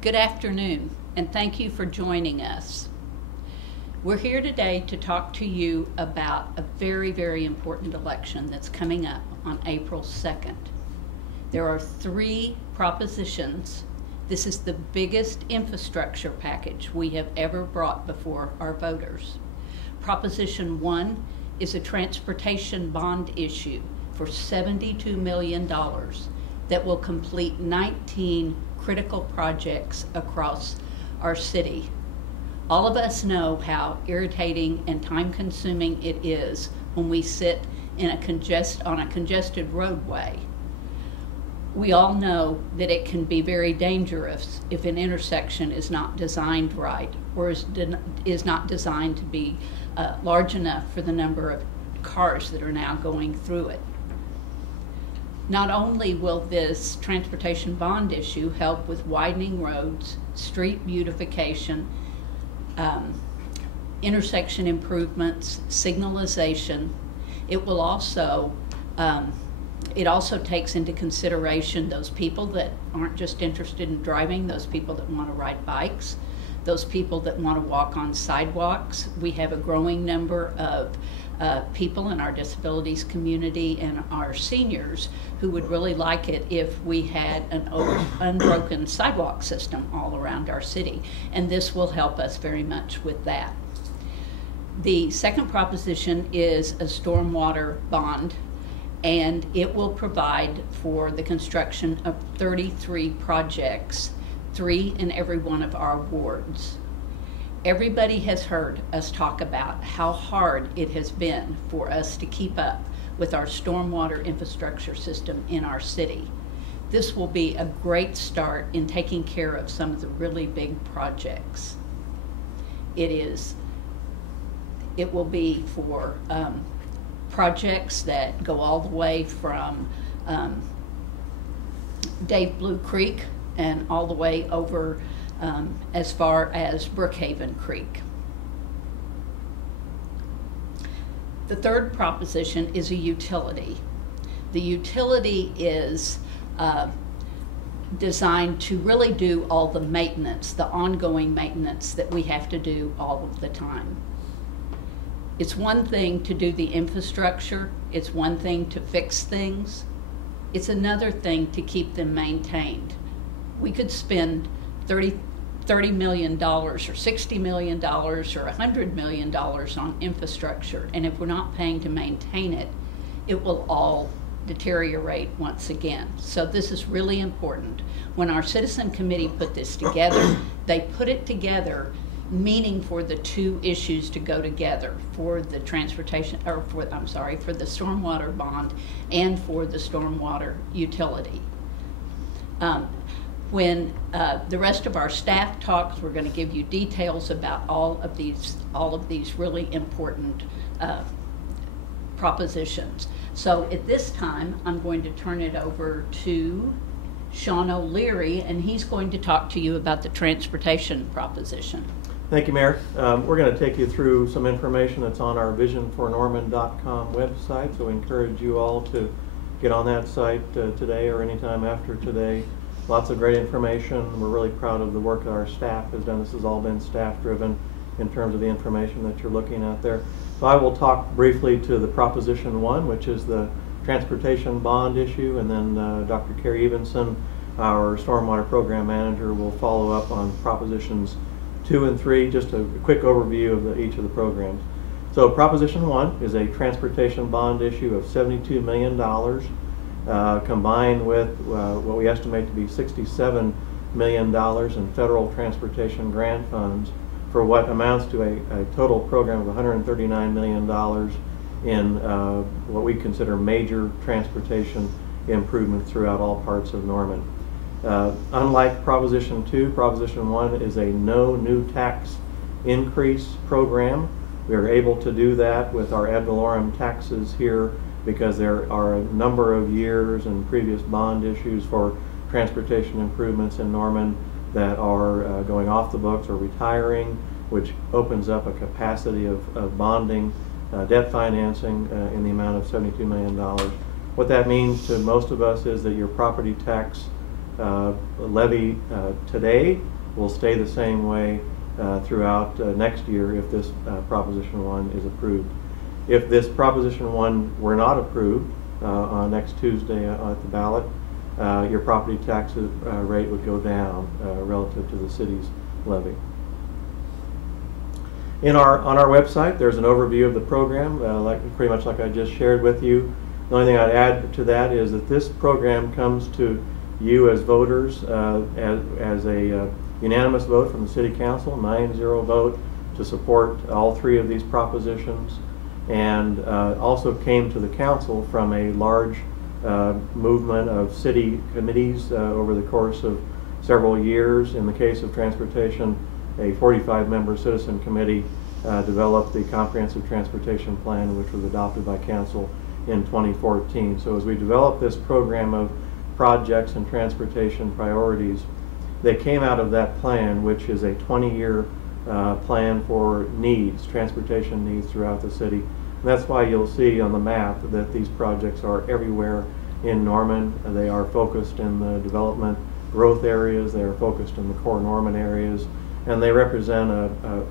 Good afternoon, and thank you for joining us. We're here today to talk to you about a very, very important election that's coming up on April 2nd. There are 3 propositions. This is the biggest infrastructure package we have ever brought before our voters. Proposition 1 is a transportation bond issue for $72 million that will complete 19 critical projects across our city. All of us know how irritating and time-consuming it is when we sit in on a congested roadway. We all know that it can be very dangerous if an intersection is not designed right or is not designed to be large enough for the number of cars that are now going through it. Not only will this transportation bond issue help with widening roads, street beautification, intersection improvements, signalization, it also takes into consideration those people that aren't just interested in driving, those people that want to ride bikes, those people that want to walk on sidewalks. We have a growing number of people in our disabilities community and our seniors who would really like it if we had an unbroken sidewalk system all around our city, and this will help us very much with that. The second proposition is a stormwater bond, and it will provide for the construction of 33 projects, 3 in every one of our wards. Everybody has heard us talk about how hard it has been for us to keep up with our stormwater infrastructure system in our city. This will be a great start in taking care of some of the really big projects. It will be for projects that go all the way from Dave Blue Creek and all the way over as far as Brookhaven Creek. The third proposition is a utility. The utility is designed to really do all the maintenance, the ongoing maintenance that we have to do all of the time. It's one thing to do the infrastructure, it's one thing to fix things, it's another thing to keep them maintained. We could spend $30 million or $60 million or $100 million on infrastructure, and if we're not paying to maintain it, it will all deteriorate once again. So this is really important. When our citizen committee put this together, they put it together meaning for the 2 issues to go together, for the transportation, or for the stormwater bond and for the stormwater utility. When the rest of our staff talks, we're going to give you details about all of these really important propositions. So at this time, I'm going to turn it over to Shawn O'Leary, and he's going to talk to you about the transportation proposition. Thank you, Mayor. We're going to take you through some information that's on our visionfornorman.com website, so we encourage you all to get on that site today or anytime after today. Lots of great information. We're really proud of the work that our staff has done. This has all been staff-driven in terms of the information that you're looking at there. So I will talk briefly to the Proposition 1, which is the transportation bond issue, and then Dr. Carrie Evenson, our Stormwater Program Manager, will follow up on Propositions 2 and 3, just a quick overview of each of the programs. So Proposition 1 is a transportation bond issue of $72 million, combined with what we estimate to be $67 million in federal transportation grant funds, for what amounts to a total program of $139 million in what we consider major transportation improvements throughout all parts of Norman. Unlike Proposition 2, Proposition 1 is a no new tax increase program. We are able to do that with our ad valorem taxes here because there are a number of years and previous bond issues for transportation improvements in Norman that are going off the books or retiring, which opens up a capacity of bonding, debt financing in the amount of $72 million. What that means to most of us is that your property tax levy today will stay the same way throughout next year if this Proposition 1 is approved. If this Proposition 1 were not approved on next Tuesday at the ballot, your property tax rate would go down relative to the city's levy. On our website, there's an overview of the program, pretty much like I just shared with you. The only thing I'd add to that is that this program comes to you as voters as a unanimous vote from the City Council, 9-0 vote to support all three of these propositions, and also came to the Council from a large movement of city committees over the course of several years. In the case of transportation, a 45-member citizen committee developed the Comprehensive Transportation Plan, which was adopted by Council in 2014. So as we developed this program of projects and transportation priorities, they came out of that plan, which is a 20-year plan for needs, transportation needs throughout the city. And that's why you'll see on the map that these projects are everywhere in Norman. They are focused in the development growth areas, they are focused in the core Norman areas, and they represent,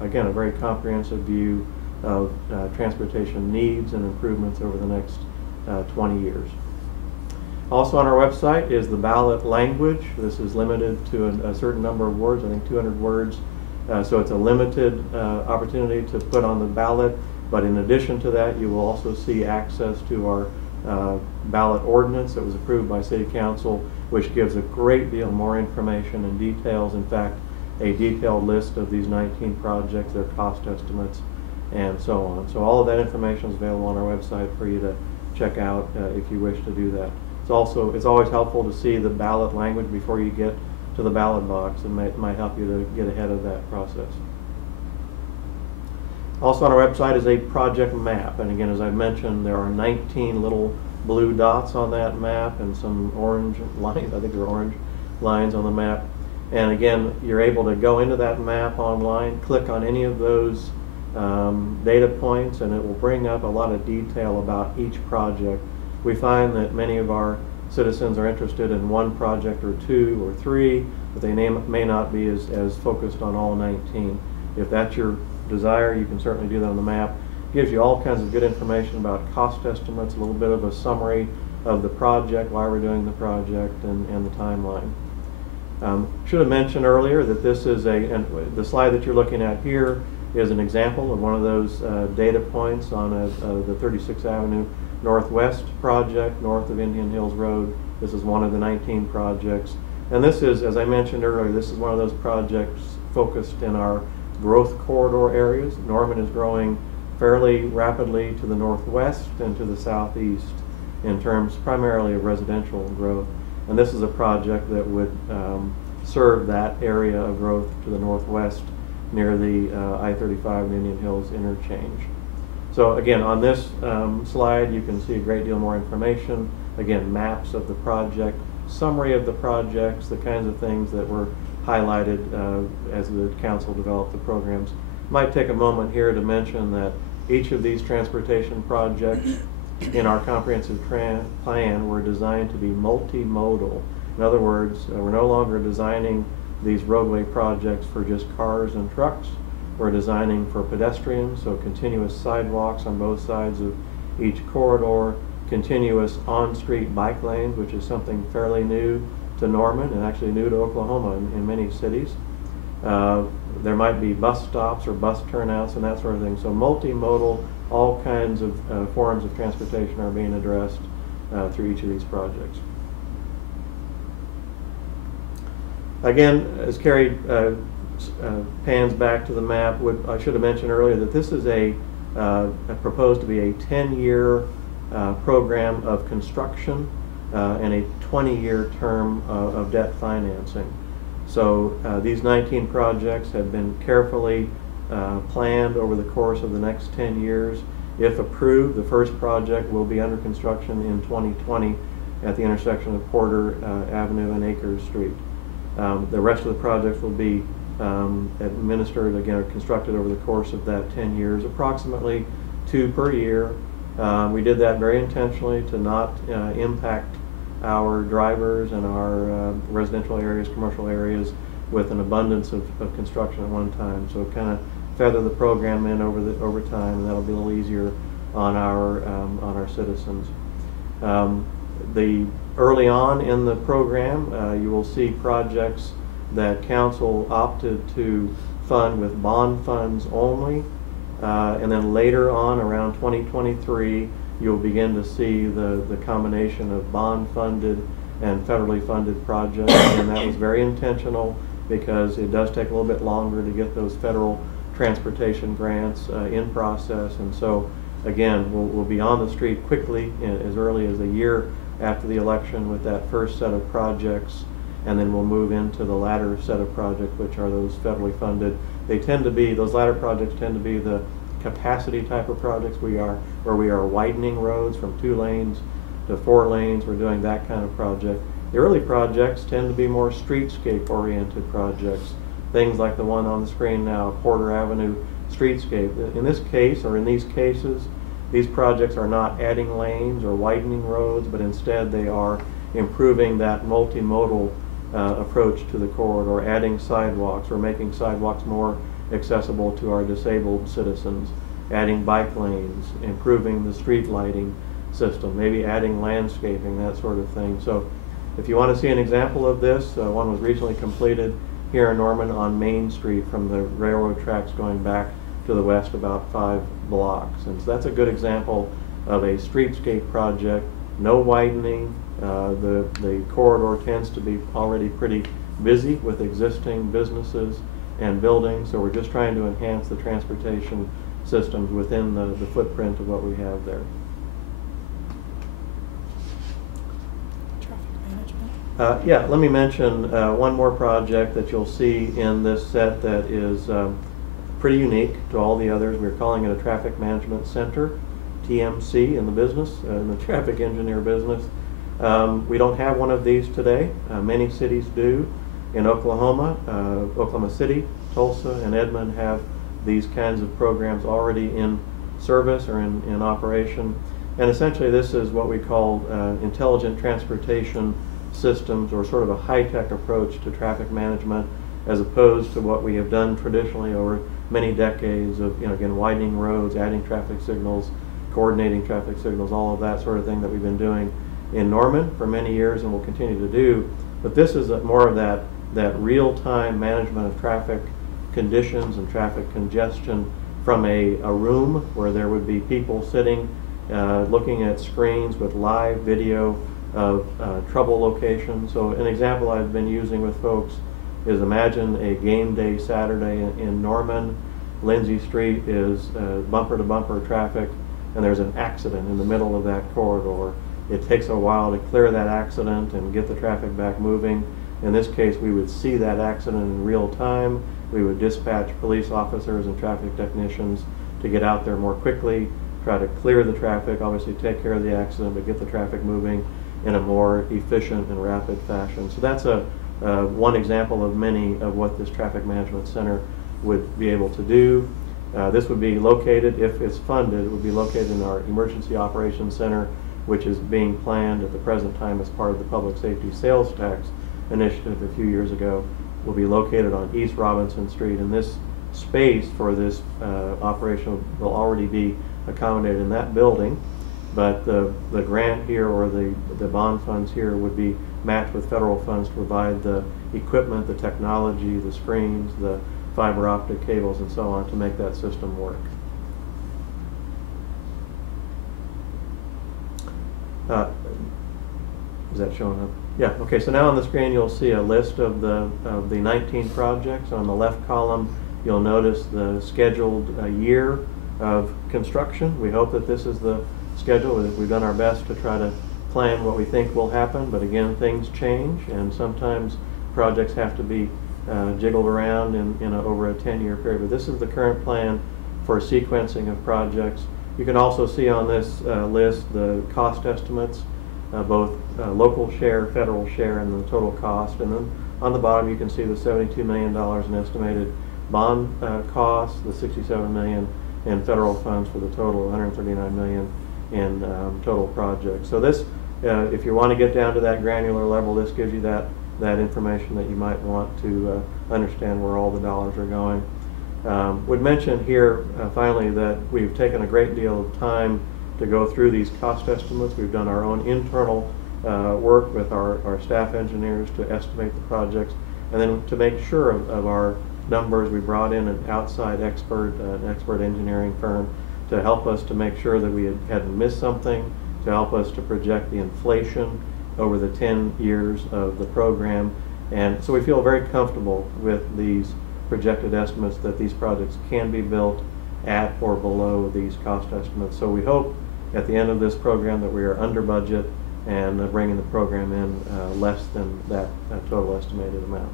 again, a very comprehensive view of transportation needs and improvements over the next 20 years. Also on our website is the ballot language. This is limited to a certain number of words, I think 200 words. So it's a limited opportunity to put on the ballot, but in addition to that, you will also see access to our ballot ordinance that was approved by City Council, which gives a great deal more information and details. In fact, a detailed list of these 19 projects, their cost estimates, and so on. So all of that information is available on our website for you to check out if you wish to do that. It's always helpful to see the ballot language before you get to the ballot box, and might help you to get ahead of that process. Also on our website is a project map, and again, as I mentioned, there are 19 little blue dots on that map and some orange lines. I think there are orange lines on the map. And again, you're able to go into that map online, click on any of those data points, and it will bring up a lot of detail about each project. We find that many of our citizens are interested in one project or two or three, but they may not be as focused on all 19. If that's your desire, you can certainly do that on the map. It gives you all kinds of good information about cost estimates, a little bit of a summary of the project, why we're doing the project, and the timeline. Should have mentioned earlier that this is the slide that you're looking at here is an example of one of those data points on the 36th Avenue Northwest project north of Indian Hills Road. This is one of the 19 projects. And this is, as I mentioned earlier, this is one of those projects focused in our growth corridor areas. Norman is growing fairly rapidly to the northwest and to the southeast in terms primarily of residential growth. And this is a project that would serve that area of growth to the northwest near the I-35 and Indian Hills interchange. So again, on this slide, you can see a great deal more information. Again, maps of the project, summary of the projects, the kinds of things that were highlighted as the council developed the programs. Might take a moment here to mention that each of these transportation projects in our comprehensive plan were designed to be multimodal. In other words, we're no longer designing these roadway projects for just cars and trucks. We're designing for pedestrians, so continuous sidewalks on both sides of each corridor, continuous on-street bike lanes, which is something fairly new to Norman and actually new to Oklahoma in many cities. There might be bus stops or bus turnouts and that sort of thing. So multimodal, all kinds of forms of transportation are being addressed through each of these projects. Again, as Carrie pans back to the map, I should have mentioned earlier that this is proposed to be a 10-year program of construction and a 20-year term of debt financing. So these 19 projects have been carefully planned over the course of the next 10 years. If approved, the first project will be under construction in 2020 at the intersection of Porter Avenue and Acres Street. The rest of the projects will be administered, again, or constructed over the course of that 10 years, approximately 2 per year. We did that very intentionally to not impact our drivers and our residential areas, commercial areas, with an abundance of construction at one time. So kind of feather the program in over time, and that'll be a little easier on our citizens. Early on in the program, you will see projects that council opted to fund with bond funds only, and then later on, around 2023, you'll begin to see the combination of bond funded and federally funded projects, and that was very intentional because it does take a little bit longer to get those federal transportation grants in process. And so again, we'll be on the street quickly as early as a year after the election with that first set of projects, and then we'll move into the latter set of projects, which are those federally funded. They tend to be, those latter projects tend to be the capacity type of projects where we are widening roads from 2 lanes to 4 lanes. We're doing that kind of project. The early projects tend to be more streetscape oriented projects, things like the one on the screen now, Porter Avenue streetscape. In this case, or in these cases, these projects are not adding lanes or widening roads, but instead they are improving that multimodal approach to the corridor, adding sidewalks or making sidewalks more accessible to our disabled citizens, adding bike lanes, improving the street lighting system, maybe adding landscaping, that sort of thing. So if you want to see an example of this, one was recently completed here in Norman on Main Street from the railroad tracks going back to the west about 5 blocks. And so that's a good example of a streetscape project, no widening. The corridor tends to be already pretty busy with existing businesses and buildings, so we're just trying to enhance the transportation systems within the footprint of what we have there. Yeah, let me mention one more project that you'll see in this set that is pretty unique to all the others. We're calling it a Traffic Management Center, TMC in the business, in the traffic engineer business. We don't have one of these today. Many cities do. In Oklahoma, Oklahoma City, Tulsa, and Edmond have these kinds of programs already in service or in operation. And essentially this is what we call intelligent transportation systems, or sort of a high-tech approach to traffic management, as opposed to what we have done traditionally over many decades of, again, widening roads, adding traffic signals, coordinating traffic signals, all of that sort of thing that we've been doing in Norman for many years and will continue to do. But this is more of that real-time management of traffic conditions and traffic congestion from a room where there would be people sitting looking at screens with live video of trouble locations. So an example I've been using with folks is, imagine a game day Saturday in Norman. Lindsay Street is bumper to bumper traffic, and there's an accident in the middle of that corridor. It takes a while to clear that accident and get the traffic back moving. In this case, we would see that accident in real time. We would dispatch police officers and traffic technicians to get out there more quickly, try to clear the traffic, obviously take care of the accident, but get the traffic moving in a more efficient and rapid fashion. So that's one example of many of what this Traffic Management Center would be able to do. This would be located, if it's funded, it would be located in our Emergency Operations Center, which is being planned at the present time as part of the Public Safety Sales Tax Initiative a few years ago. Will be located on East Robinson Street, and this space for this operation will already be accommodated in that building. But the grant here, or the bond funds here, would be matched with federal funds to provide the equipment, the technology, the screens, the fiber optic cables, and so on to make that system work. Is that showing up? Yeah, okay, so now on the screen you'll see a list of the 19 projects. On the left column you'll notice the scheduled year of construction. We hope that this is the schedule. We've done our best to try to plan what we think will happen, but again, things change, and sometimes projects have to be jiggled around in over a 10-year period. But this is the current plan for sequencing of projects. You can also see on this list the cost estimates, both local share, federal share, and the total cost. And then on the bottom you can see the $72 million in estimated bond costs, the $67 million in federal funds for the total $139 million in total projects. So this if you want to get down to that granular level, this gives you that information that you might want to understand where all the dollars are going. Would mention here finally that we've taken a great deal of time to go through these cost estimates. We've done our own internal work with our staff engineers to estimate the projects, and then to make sure of our numbers, we brought in an outside expert, an expert engineering firm, to help us to make sure that we hadn't missed something, to help us to project the inflation over the 10 years of the program. And so we feel very comfortable with these projected estimates that these projects can be built at or below these cost estimates. So we hope at the end of this program that we are under budget and bringing the program in less than that total estimated amount.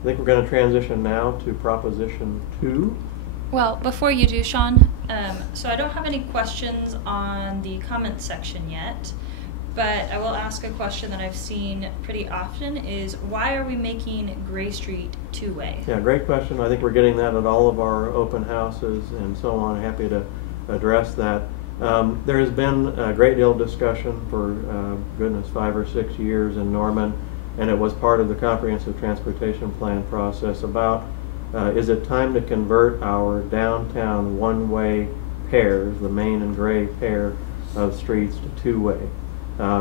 I think we're going to transition now to Proposition 2. Well, before you do, Shawn, so I don't have any questions on the comments section yet, but I will ask a question that I've seen pretty often is, why are we making Gray Street two-way? Yeah, great question. I think we're getting that at all of our open houses and so on. Happy to address that. There has been a great deal of discussion for, goodness, 5 or 6 years in Norman, and it was part of the comprehensive transportation plan process about is it time to convert our downtown one-way pairs, the Main and Gray pair of streets, to two-way.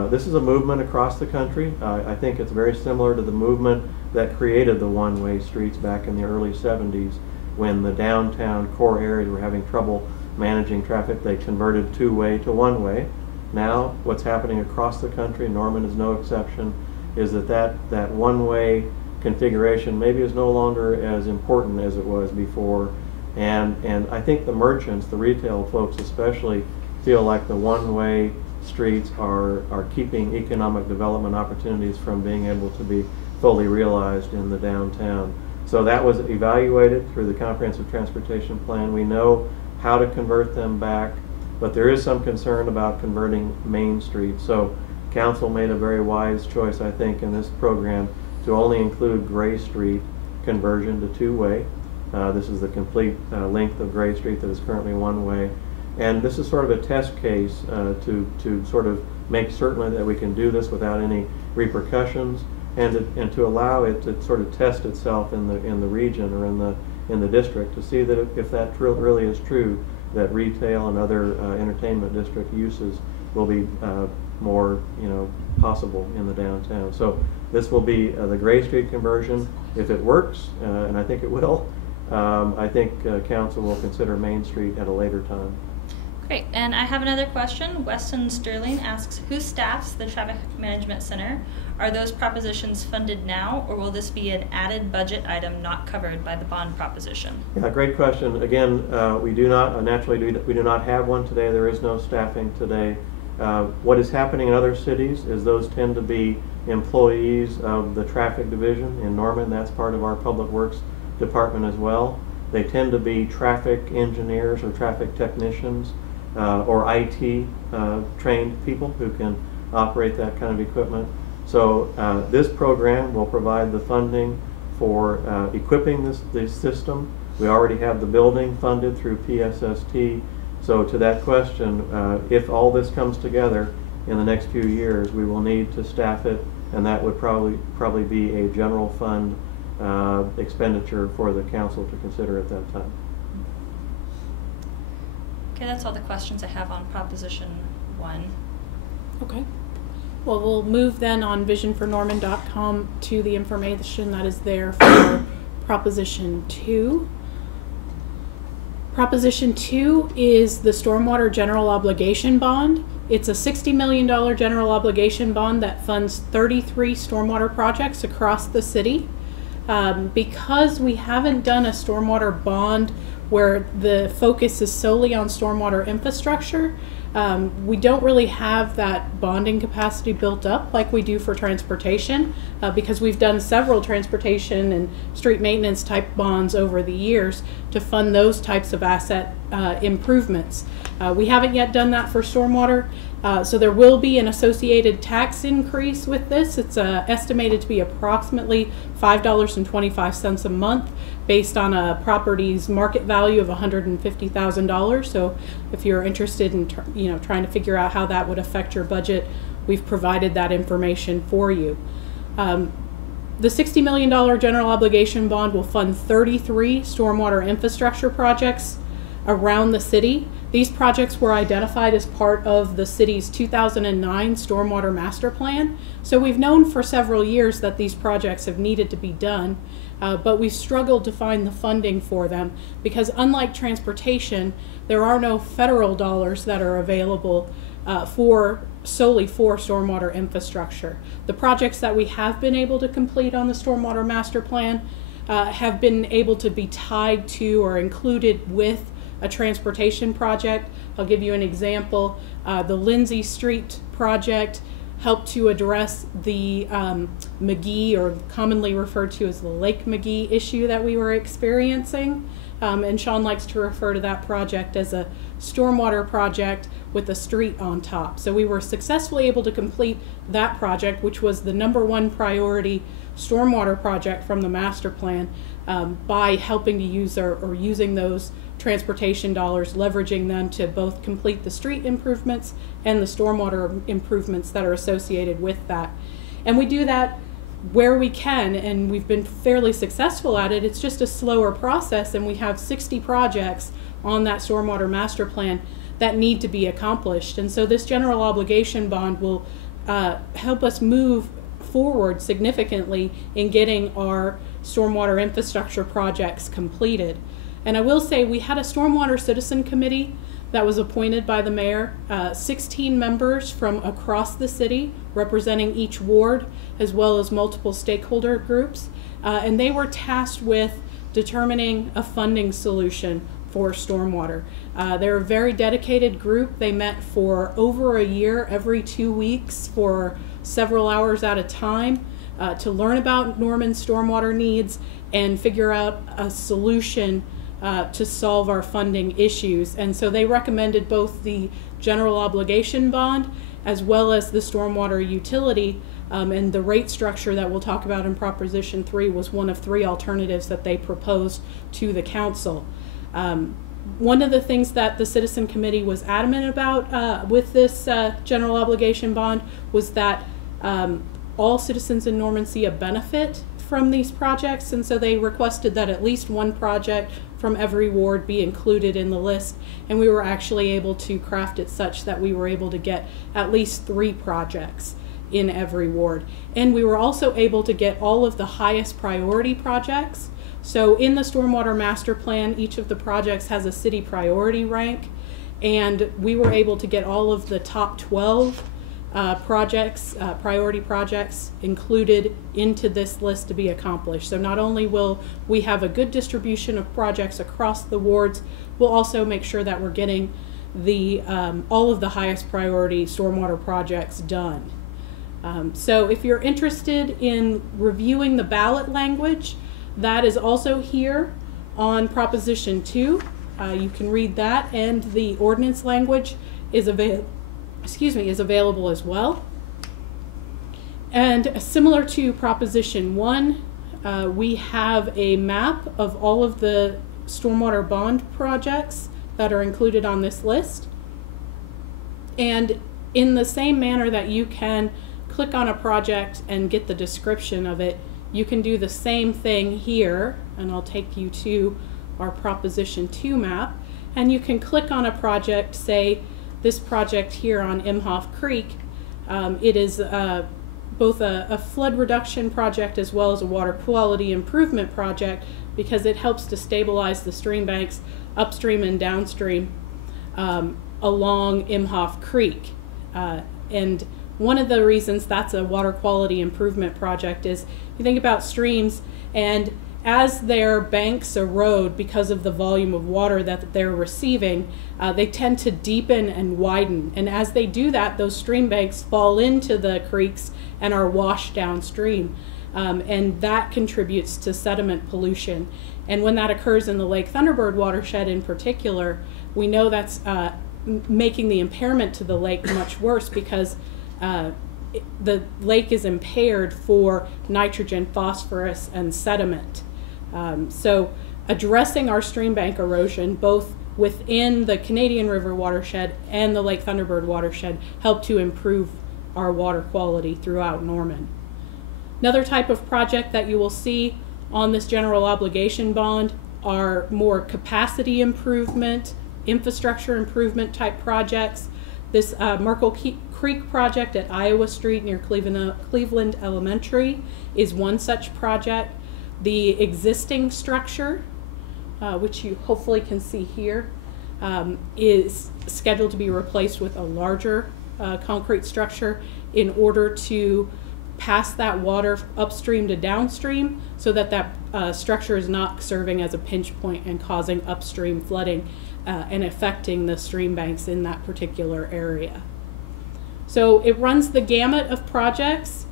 This is a movement across the country. I think it's very similar to the movement that created the one-way streets back in the early 70s when the downtown core areas were having trouble managing traffic. They converted two-way to one-way. Now what's happening across the country, Norman is no exception, is that one-way configuration maybe is no longer as important as it was before, and I think the merchants, the retail folks especially, feel like the one-way streets are keeping economic development opportunities from being able to be fully realized in the downtown. So that was evaluated through the comprehensive transportation plan. We know how to convert them back, but there is some concern about converting Main Street. So Council made a very wise choice, I think, in this program to only include Gray Street conversion to two-way. This is the complete length of Gray Street that is currently one-way. And this is sort of a test case to sort of make certain that we can do this without any repercussions, and to allow it to sort of test itself in the region or in the district to see that if that really is true, that retail and other entertainment district uses will be more possible in the downtown. So this will be the Gray Street conversion. If it works, and I think it will, I think Council will consider Main Street at a later time. Great, and I have another question. Weston Sterling asks, who staffs the Traffic Management Center? Are those propositions funded now, or will this be an added budget item not covered by the bond proposition? Yeah, great question. Again, we do not, naturally, we do not have one today. There is no staffing today. What is happening in other cities is those tend to be employees of the traffic division. In Norman, that's part of our public works department as well. They tend to be traffic engineers or traffic technicians or IT trained people who can operate that kind of equipment. So this program will provide the funding for equipping this system. We already have the building funded through PSST. So to that question, if all this comes together in the next few years, we will need to staff it, and that would probably be a general fund expenditure for the council to consider at that time. Okay, that's all the questions I have on Proposition 1. Okay. Well, we'll move then on visionfornorman.com to the information that is there for Proposition 2. Proposition 2 is the Stormwater General Obligation Bond. It's a $60 million general obligation bond that funds 33 stormwater projects across the city. Because we haven't done a stormwater bond where the focus is solely on stormwater infrastructure, we don't really have that bonding capacity built up like we do for transportation, because we've done several transportation and street maintenance type bonds over the years to fund those types of asset improvements. We haven't yet done that for stormwater, so there will be an associated tax increase with this. It's estimated to be approximately $5.25 a month based on a property's market value of $150,000. So if you're interested in trying to figure out how that would affect your budget, we've provided that information for you. The $60 million general obligation bond will fund 33 stormwater infrastructure projects around the city. These projects were identified as part of the city's 2009 Stormwater Master Plan. So we've known for several years that these projects have needed to be done, but we've struggled to find the funding for them because unlike transportation, there are no federal dollars that are available solely for stormwater infrastructure. The projects that we have been able to complete on the Stormwater Master Plan have been able to be tied to or included with a transportation project. I'll give you an example. The Lindsay Street project helped to address the McGee, or commonly referred to as the Lake McGee issue that we were experiencing. And Shawn likes to refer to that project as a stormwater project with a street on top. So we were successfully able to complete that project, which was the #1 priority stormwater project from the master plan, by helping to use or using those transportation dollars, leveraging them to both complete the street improvements and the stormwater improvements that are associated with that. And we do that where we can, and we've been fairly successful at it. It's just a slower process, and we have 60 projects on that stormwater master plan that need to be accomplished. And so this general obligation bond will help us move forward significantly in getting our stormwater infrastructure projects completed. And I will say we had a stormwater citizen committee that was appointed by the mayor, 16 members from across the city representing each ward, as well as multiple stakeholder groups. And they were tasked with determining a funding solution for stormwater. They're a very dedicated group. They met for over a year, every 2 weeks for several hours at a time, to learn about Norman's stormwater needs and figure out a solution to solve our funding issues. And so they recommended both the general obligation bond as well as the stormwater utility, and the rate structure that we'll talk about in Proposition 3 was one of 3 alternatives that they proposed to the council. One of the things that the Citizen Committee was adamant about with this general obligation bond was that all citizens in Norman see a benefit from these projects, and so they requested that at least one project from every ward be included in the list, and we were actually able to craft it such that we were able to get at least 3 projects in every ward. And we were also able to get all of the highest priority projects. So in the Stormwater Master Plan, each of the projects has a city priority rank, and we were able to get all of the top 12 priority projects included into this list to be accomplished. So not only will we have a good distribution of projects across the wards, we'll also make sure that we're getting the all of the highest priority stormwater projects done. So if you're interested in reviewing the ballot language, that is also here on Proposition 2. You can read that, and the ordinance language is available as well. And similar to Proposition 1, we have a map of all of the stormwater bond projects that are included on this list. And in the same manner that you can click on a project and get the description of it, you can do the same thing here, and I'll take you to our Proposition 2 map, and you can click on a project, say this project here on Imhoff Creek. It is both a flood reduction project as well as a water quality improvement project, because it helps to stabilize the stream banks upstream and downstream along Imhoff Creek. And one of the reasons that's a water quality improvement project is you think about streams, and as their banks erode because of the volume of water that they're receiving, they tend to deepen and widen. And as they do that, those stream banks fall into the creeks and are washed downstream. And that contributes to sediment pollution. And when that occurs in the Lake Thunderbird watershed in particular, we know that's making the impairment to the lake much worse because the lake is impaired for nitrogen, phosphorus, and sediment. So addressing our stream bank erosion, both within the Canadian River watershed and the Lake Thunderbird watershed, help to improve our water quality throughout Norman. Another type of project that you will see on this general obligation bond are more capacity improvement, infrastructure improvement type projects. This Merkle Creek project at Iowa Street near Cleveland Elementary is one such project. The existing structure, which you hopefully can see here, is scheduled to be replaced with a larger concrete structure in order to pass that water upstream to downstream so that that structure is not serving as a pinch point and causing upstream flooding and affecting the stream banks in that particular area. So it runs the gamut of projects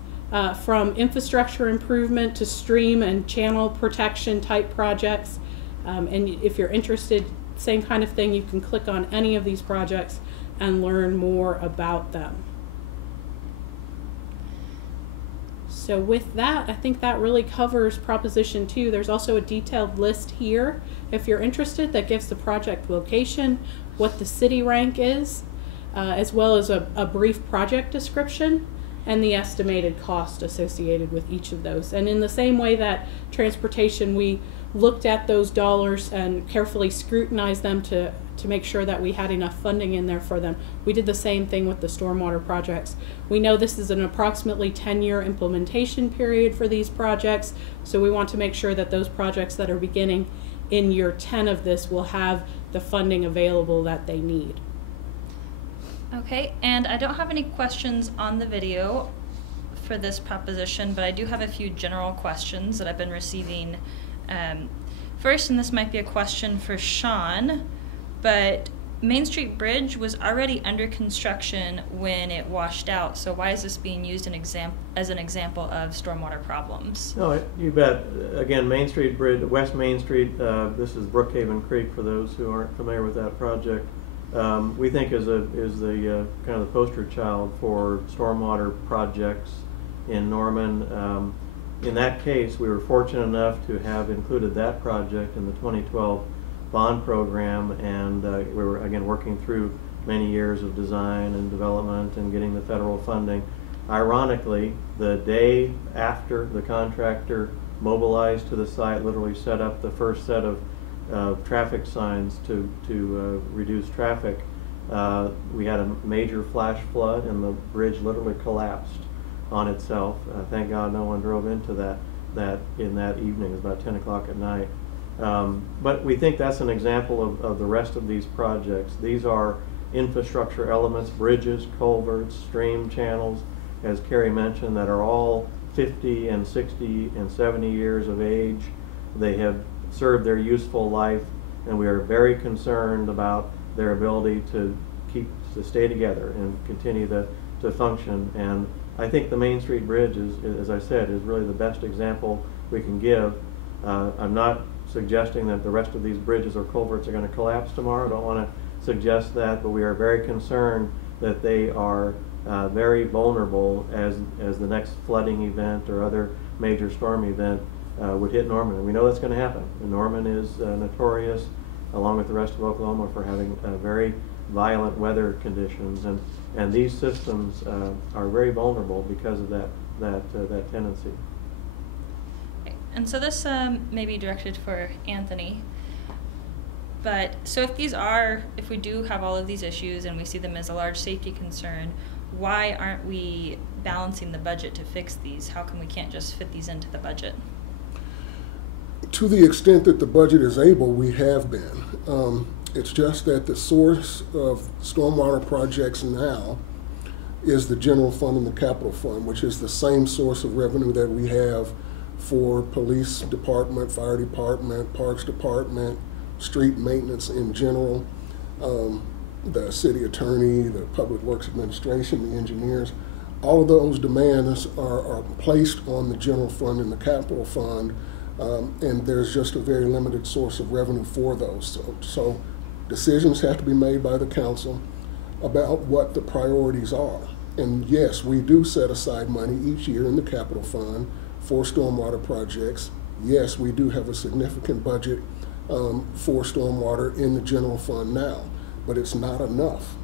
from infrastructure improvement to stream and channel protection type projects. And if you're interested, same kind of thing, you can click on any of these projects and learn more about them. So with that, I think that really covers Proposition 2. There's also a detailed list here, if you're interested, that gives the project location, what the city rank is, as well as a brief project description and the estimated cost associated with each of those. And in the same way that transportation, we looked at those dollars and carefully scrutinized them to make sure that we had enough funding in there for them. We did the same thing with the stormwater projects. We know this is an approximately 10-year implementation period for these projects, so we want to make sure that those projects that are beginning in year 10 of this will have the funding available that they need. Okay, and I don't have any questions on the video for this proposition, but I do have a few general questions that I've been receiving. First, and this might be a question for Shawn, but Main Street Bridge was already under construction when it washed out, so why is this being used as an example of stormwater problems? No, you bet. Again, Main Street Bridge, West Main Street, this is Brookhaven Creek for those who aren't familiar with that project. We think is the kind of the poster child for stormwater projects in Norman. In that case, we were fortunate enough to have included that project in the 2012 bond program, and we were again working through many years of design and development and getting the federal funding. Ironically, the day after the contractor mobilized to the site, literally set up the first set of traffic signs to reduce traffic, we had a major flash flood and the bridge literally collapsed on itself. Thank God no one drove into that in that evening. It was about 10 o'clock at night. But we think that's an example of the rest of these projects. These are infrastructure elements, bridges, culverts, stream channels, as Carrie mentioned, that are all 50 and 60 and 70 years of age. They have served their useful life, and we are very concerned about their ability to stay together and continue to function. And I think the Main Street Bridge is, as I said, is really the best example we can give. I'm not suggesting that the rest of these bridges or culverts are going to collapse tomorrow. I don't want to suggest that, but we are very concerned that they are very vulnerable as the next flooding event or other major storm event would hit Norman. And we know that's going to happen. And Norman is notorious, along with the rest of Oklahoma, for having very violent weather conditions, and these systems are very vulnerable because of that tendency. And so this may be directed for Anthony, but so if we do have all of these issues and we see them as a large safety concern, why aren't we balancing the budget to fix these? How come we can't just fit these into the budget? To the extent that the budget is able, we have been. It's just that the source of stormwater projects now is the general fund and the capital fund, which is the same source of revenue that we have for police department, fire department, parks department, street maintenance in general, the city attorney, the public works administration, the engineers. All of those demands are placed on the general fund and the capital fund, and there's just a very limited source of revenue for those. So Decisions have to be made by the council about what the priorities are. And yes, we do set aside money each year in the capital fund for stormwater projects. Yes, we do have a significant budget for stormwater in the general fund now, but it's not enough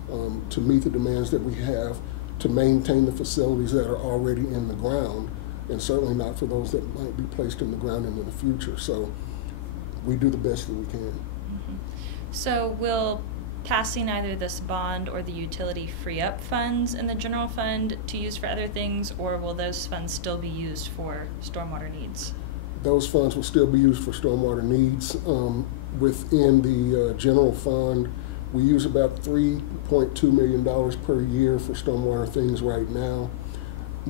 to meet the demands that we have to maintain the facilities that are already in the ground, and certainly not for those that might be placed in the ground into the future. So we do the best that we can. Mm-hmm. So will passing either this bond or the utility free up funds in the general fund to use for other things, or will those funds still be used for stormwater needs? Those funds will still be used for stormwater needs. Within the general fund, we use about $3.2 million per year for stormwater things right now.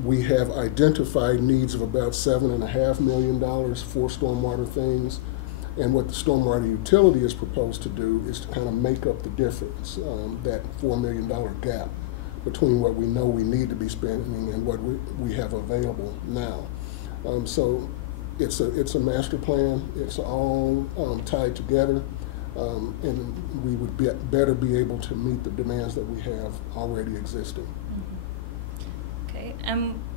We have identified needs of about $7.5 million for stormwater things. And what the stormwater utility is proposed to do is to kind of make up the difference, that $4 million gap between what we know we need to be spending and what we have available now. So it's a master plan. It's all tied together, and we would better be able to meet the demands that we have already existing. Okay,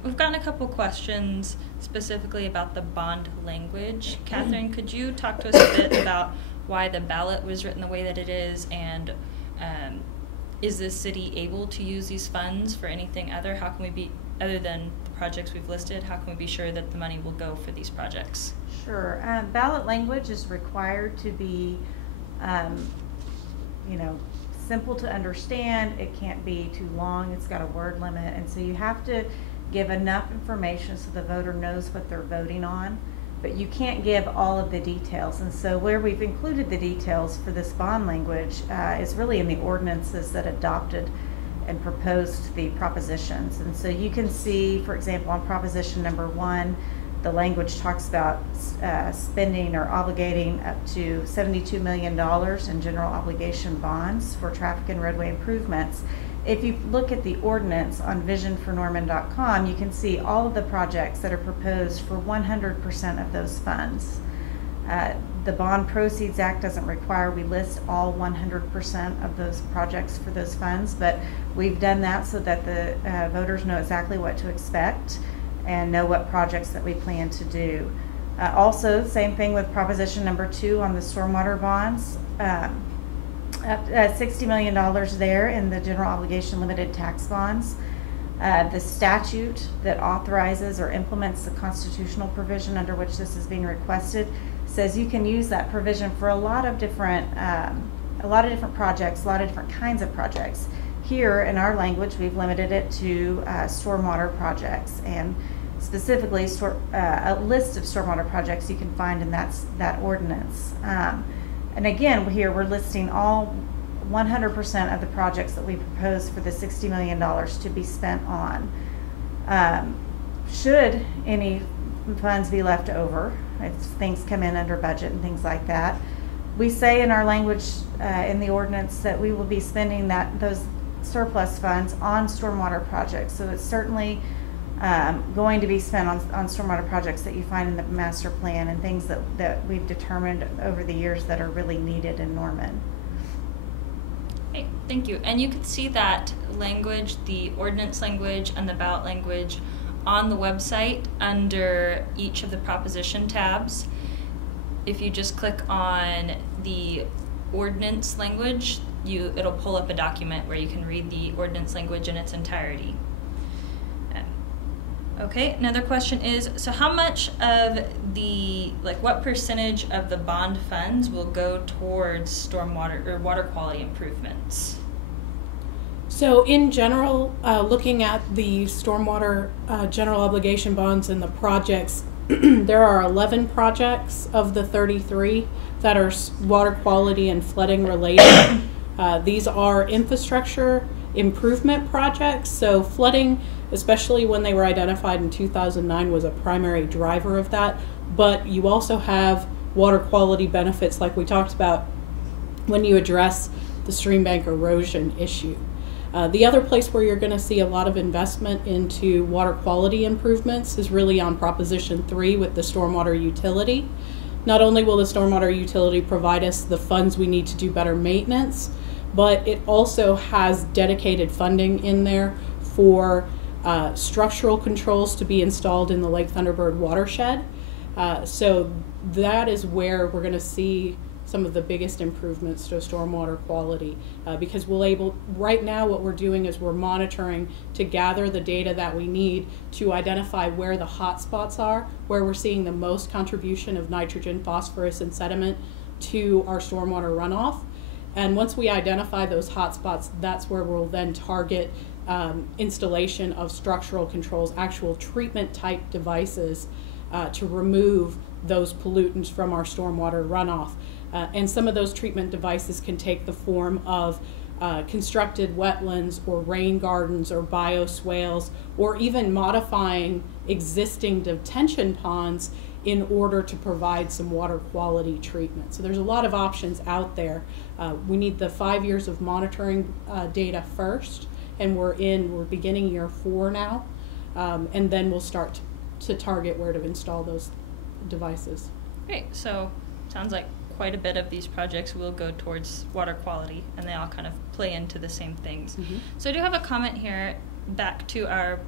we've gotten a couple questions specifically about the bond language. Kathryn, could you talk to us a bit about why the ballot was written the way that it is, and is the city able to use these funds for anything other? How can we be, other than the projects we've listed, how can we be sure that the money will go for these projects? Sure. Ballot language is required to be, simple to understand. It can't be too long. It's got a word limit. And so you have to give enough information so the voter knows what they're voting on, but you can't give all of the details. And so where we've included the details for this bond language is really in the ordinances that adopted and proposed the propositions. And so you can see, for example, on proposition number 1, the language talks about spending or obligating up to $72 million in general obligation bonds for traffic and roadway improvements. If you look at the ordinance on visionfornorman.com, you can see all of the projects that are proposed for 100% of those funds. The Bond Proceeds Act doesn't require we list all 100% of those projects for those funds, but we've done that so that the voters know exactly what to expect and know what projects that we plan to do. Also, same thing with proposition number 2 on the stormwater bonds. $60 million there in the general obligation limited tax bonds. The statute that authorizes or implements the constitutional provision under which this is being requested says you can use that provision for a lot of different projects, a lot of different kinds of projects. Here in our language, we've limited it to stormwater projects, and specifically a list of stormwater projects you can find in that ordinance. And again, here we're listing all 100% of the projects that we propose for the $60 million to be spent on. Should any funds be left over, if things come in under budget and things like that, we say in our language in the ordinance that we will be spending those surplus funds on stormwater projects. So it's certainly going to be spent on stormwater projects that you find in the master plan and things that we've determined over the years that are really needed in Norman. Okay, thank you. And you can see that language, the ordinance language and the ballot language, on the website under each of the proposition tabs. If you just click on the ordinance language, it'll pull up a document where you can read the ordinance language in its entirety. Okay, another question is, so how much of what percentage of the bond funds will go towards stormwater or water quality improvements? So in general, looking at the stormwater general obligation bonds and the projects, there are 11 projects of the 33 that are water quality and flooding related. These are infrastructure improvement projects, so flooding, especially when they were identified in 2009, was a primary driver of that. But you also have water quality benefits like we talked about when you address the stream bank erosion issue. The other place where you're going to see a lot of investment into water quality improvements is really on Proposition 3 with the stormwater utility. not only will the stormwater utility provide us the funds we need to do better maintenance, but it also has dedicated funding in there for structural controls to be installed in the Lake Thunderbird watershed. So that is where we're going to see some of the biggest improvements to stormwater quality, because right now what we're doing is we're monitoring to gather the data that we need to identify where the hot spots are, where we're seeing the most contribution of nitrogen, phosphorus, and sediment to our stormwater runoff. And once we identify those hot spots, that's where we'll then target installation of structural controls, actual treatment type devices to remove those pollutants from our stormwater runoff. And some of those treatment devices can take the form of constructed wetlands or rain gardens or bioswales, or even modifying existing detention ponds in order to provide some water quality treatment. So there's a lot of options out there. We need the 5 years of monitoring data first, and we're beginning year 4 now, and then we'll start to target where to install those devices. Great, so sounds like quite a bit of these projects will go towards water quality, and they all kind of play into the same things. Mm-hmm. So I do have a comment here back to our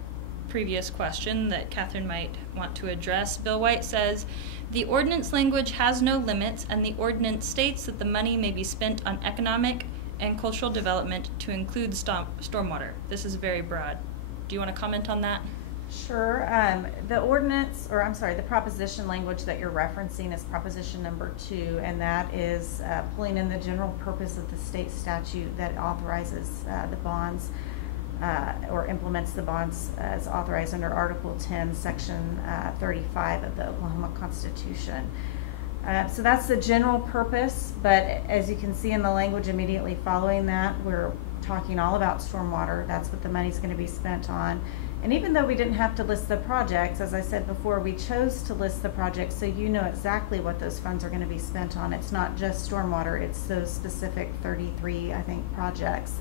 previous question that Kathryn might want to address. Bill White says, the ordinance language has no limits, and the ordinance states that the money may be spent on economic and cultural development to include stormwater. This is very broad. Do you want to comment on that? Sure. The proposition language that you're referencing is proposition number 2, and that is pulling in the general purpose of the state statute that authorizes the bonds or implements the bonds as authorized under Article 10, Section 35 of the Oklahoma Constitution. So that's the general purpose, but as you can see in the language immediately following that, we're talking all about stormwater. That's what the money's going to be spent on. And even though we didn't have to list the projects, as I said before, we chose to list the projects so you know exactly what those funds are going to be spent on. It's not just stormwater, it's those specific 33, I think, projects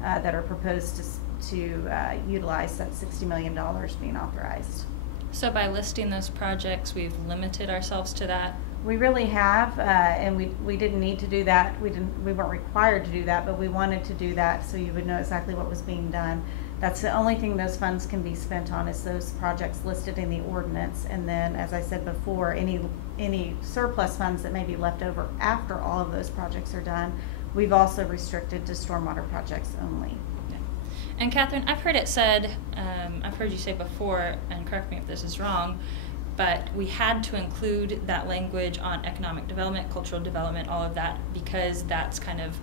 that are proposed to utilize that $60 million being authorized. So by listing those projects, we've limited ourselves to that? We really have, and we didn't need to do that. We weren't required to do that, but we wanted to do that so you would know exactly what was being done. That's the only thing those funds can be spent on, is those projects listed in the ordinance. And then, as I said before, any surplus funds that may be left over after all of those projects are done, we've also restricted to stormwater projects only. And Kathryn, I've heard it said, I've heard you say before, and correct me if this is wrong, but we had to include that language on economic development, cultural development, all of that, because that's kind of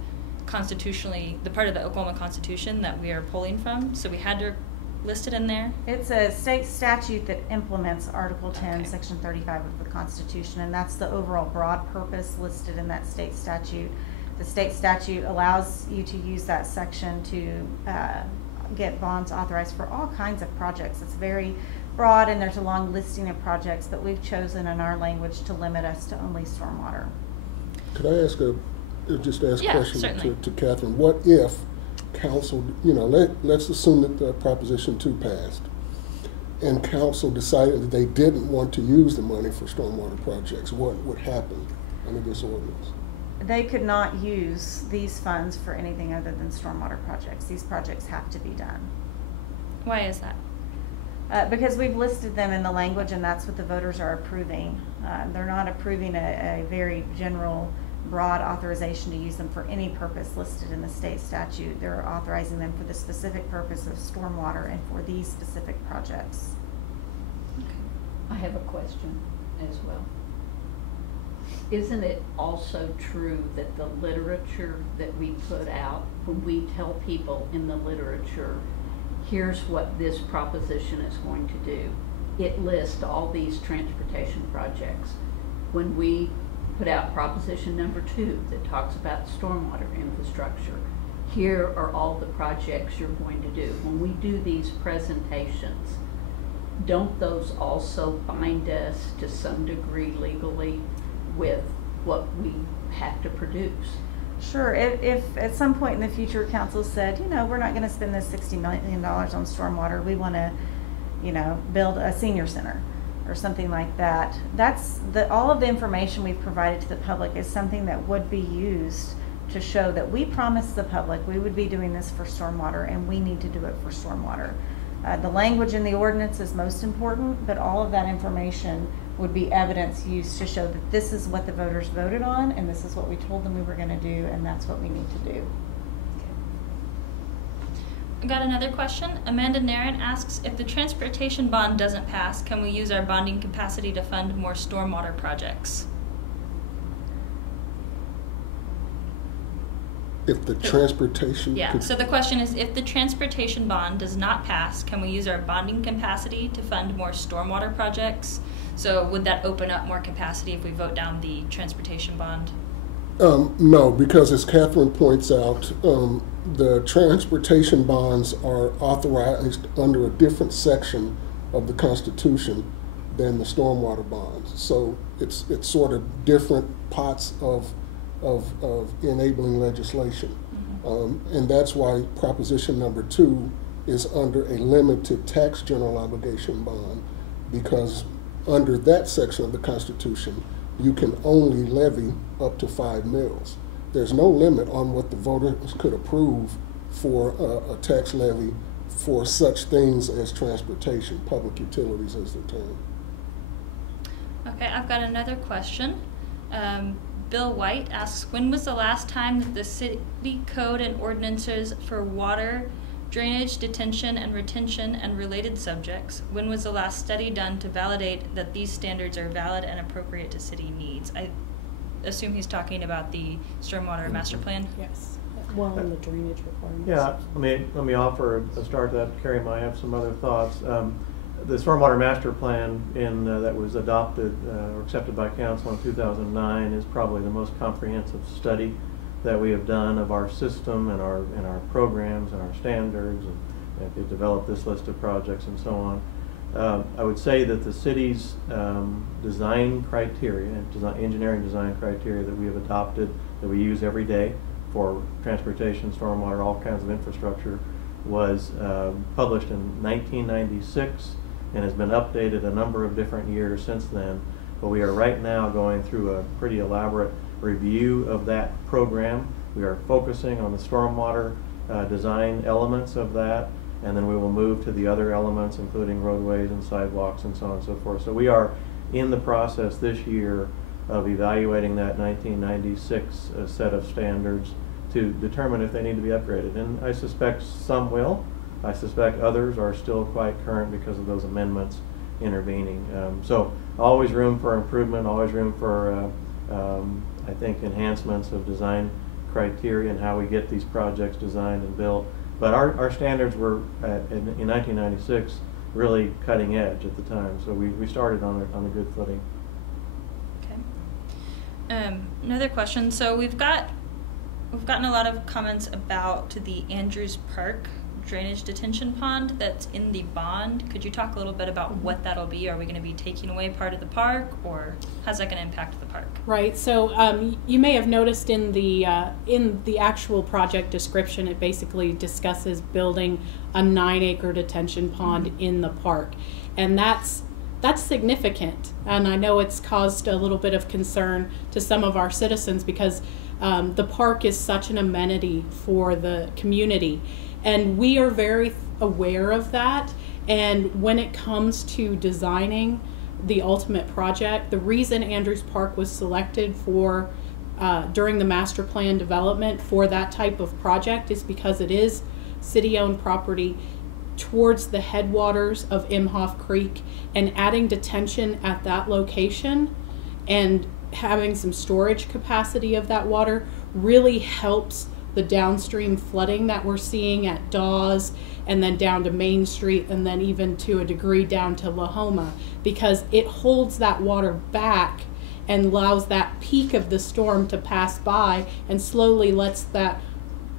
constitutionally the part of the Oklahoma Constitution that we are pulling from. So we had to list it in there? It's a state statute that implements Article 10, Okay. Section 35 of the Constitution, and that's the overall broad purpose listed in that state statute. The state statute allows you to use that section to get bonds authorized for all kinds of projects. It's very broad, and there's a long listing of projects, but we've chosen in our language to limit us to only stormwater. Could I ask a Yeah, question certainly. to Kathryn? What if council, let's assume that the Proposition 2 passed, and council decided that they didn't want to use the money for stormwater projects? What would happen under this ordinance? They could not use these funds for anything other than stormwater projects. These projects have to be done. Why is that? Because we've listed them in the language, and that's what the voters are approving. They're not approving a very general, broad authorization to use them for any purpose listed in the state statute. They're authorizing them for the specific purpose of stormwater and for these specific projects. I have a question as well. Isn't it also true that the literature that we put out, when we tell people in the literature, here's what this proposition is going to do, it lists all these transportation projects. When we put out proposition number 2 that talks about stormwater infrastructure, here are all the projects you're going to do. When we do these presentations, don't those also bind us to some degree legally with what we have to produce? Sure. If at some point in the future council said, we're not going to spend this $60 million on stormwater, we want to, build a senior center. or something like that. That's all of the information we've provided to the public is something that would be used to show that we promised the public we would be doing this for stormwater, and we need to do it for stormwater. The language in the ordinance is most important, but all of that information would be evidence used to show that this is what the voters voted on, and this is what we told them we were going to do, and that's what we need to do. I got another question. Amanda Naren asks, if the transportation bond doesn't pass, can we use our bonding capacity to fund more stormwater projects? If the transportation... Yeah, so the question is, if the transportation bond does not pass, can we use our bonding capacity to fund more stormwater projects? So would that open up more capacity if we vote down the transportation bond? No, because as Kathryn points out, the transportation bonds are authorized under a different section of the Constitution than the stormwater bonds. So it's sort of different pots of enabling legislation. Mm-hmm. And that's why Proposition number 2 is under a limited tax general obligation bond, because under that section of the Constitution, you can only levy up to 5 mills. There's no limit on what the voters could approve for a tax levy for such things as transportation. Public utilities is the term. Okay, I've got another question. Bill White asks, when was the last time that the city code and ordinances for water, drainage, detention, and retention and related subjects, when was the last study done to validate that these standards are valid and appropriate to city needs? I assume he's talking about the stormwater master plan. Yes. Well, and the drainage requirements. Yeah, let me offer a start to that. Carrie might have some other thoughts. The stormwater master plan that was adopted or accepted by council in 2009 is probably the most comprehensive study that we have done of our system and our programs and our standards, and they developed this list of projects and so on. I would say that the city's design criteria, engineering design criteria that we have adopted, that we use every day for transportation, stormwater, all kinds of infrastructure, was published in 1996 and has been updated a number of different years since then. But we are right now going through a pretty elaborate review of that program. We are focusing on the stormwater design elements of that, and then we will move to the other elements, including roadways and sidewalks and so on and so forth. So we are in the process this year of evaluating that 1996 set of standards to determine if they need to be upgraded. And I suspect some will. I suspect others are still quite current because of those amendments intervening. So always room for improvement, always room for I think enhancements of design criteria and how we get these projects designed and built. But our standards were in 1996 really cutting edge at the time, so we started on a good footing. Okay. Another question. So we've gotten a lot of comments about the Andrews Park drainage detention pond that's in the bond. Could you talk a little bit about what that'll be? Are we going to be taking away part of the park, or how's that going to impact the park? Right. So you may have noticed in the actual project description, it basically discusses building a 9-acre detention pond in the park, and that's significant. And I know it's caused a little bit of concern to some of our citizens because the park is such an amenity for the community. And we are very aware of that. And when it comes to designing the ultimate project, the reason Andrews Park was selected for during the master plan development for that type of project is because it is city-owned property towards the headwaters of Imhoff Creek, and adding detention at that location and having some storage capacity of that water really helps the downstream flooding that we're seeing at Dawes and then down to Main Street and then even to a degree down to Lahoma, because it holds that water back and allows that peak of the storm to pass by and slowly lets that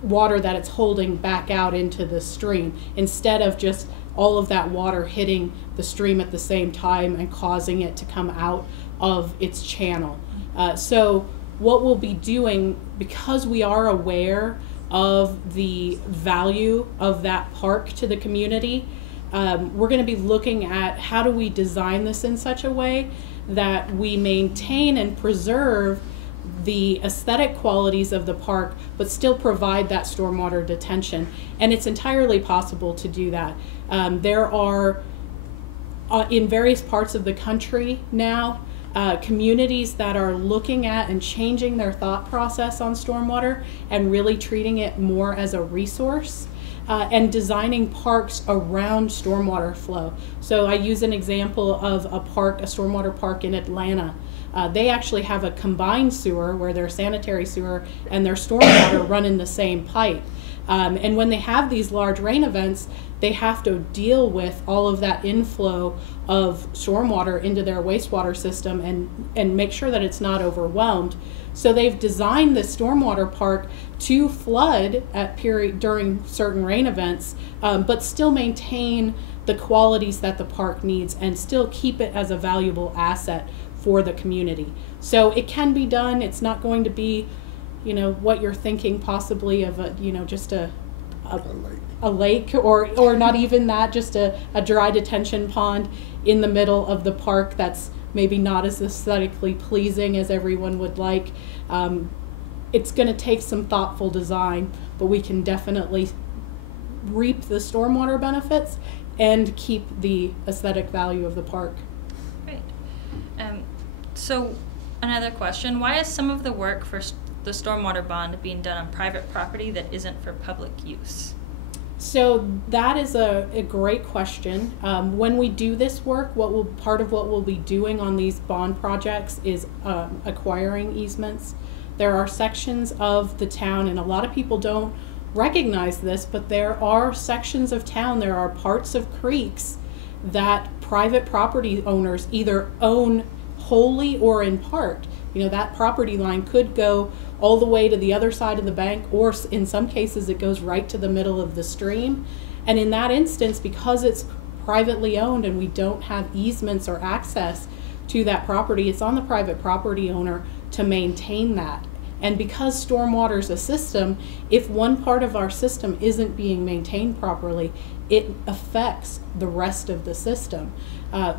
water that it's holding back out into the stream, instead of just all of that water hitting the stream at the same time and causing it to come out of its channel. So what we'll be doing, because we are aware of the value of that park to the community, we're going to be looking at how do we design this in such a way that we maintain and preserve the aesthetic qualities of the park, but still provide that stormwater detention. And it's entirely possible to do that. There are, in various parts of the country now, communities that are looking at and changing their thought process on stormwater and really treating it more as a resource. And designing parks around stormwater flow. So I use an example of a park, a stormwater park in Atlanta. They actually have a combined sewer where their sanitary sewer and their stormwater run in the same pipe. And when they have these large rain events, they have to deal with all of that inflow of stormwater into their wastewater system and make sure that it's not overwhelmed. So they've designed this stormwater park to flood at during certain rain events, but still maintain the qualities that the park needs and still keep it as a valuable asset for the community. So it can be done. It's not going to be, you know, what you're thinking possibly of a, you know, just a lake or not even that, just a dry detention pond in the middle of the park that's maybe not as aesthetically pleasing as everyone would like. It's going to take some thoughtful design, but we can definitely reap the stormwater benefits and keep the aesthetic value of the park. Great. So another question, why is some of the work for the stormwater bond being done on private property that isn't for public use? So that is a great question. When we do this work, part of what we'll be doing on these bond projects is acquiring easements. There are sections of the town, and a lot of people don't recognize this, but there are sections of town, there are parts of creeks that private property owners either own wholly or in part. You know, that property line could go all the way to the other side of the bank, or in some cases it goes right to the middle of the stream. And in that instance, because it's privately owned and we don't have easements or access to that property, it's on the private property owner to maintain that. And because stormwater is a system, if one part of our system isn't being maintained properly, it affects the rest of the system.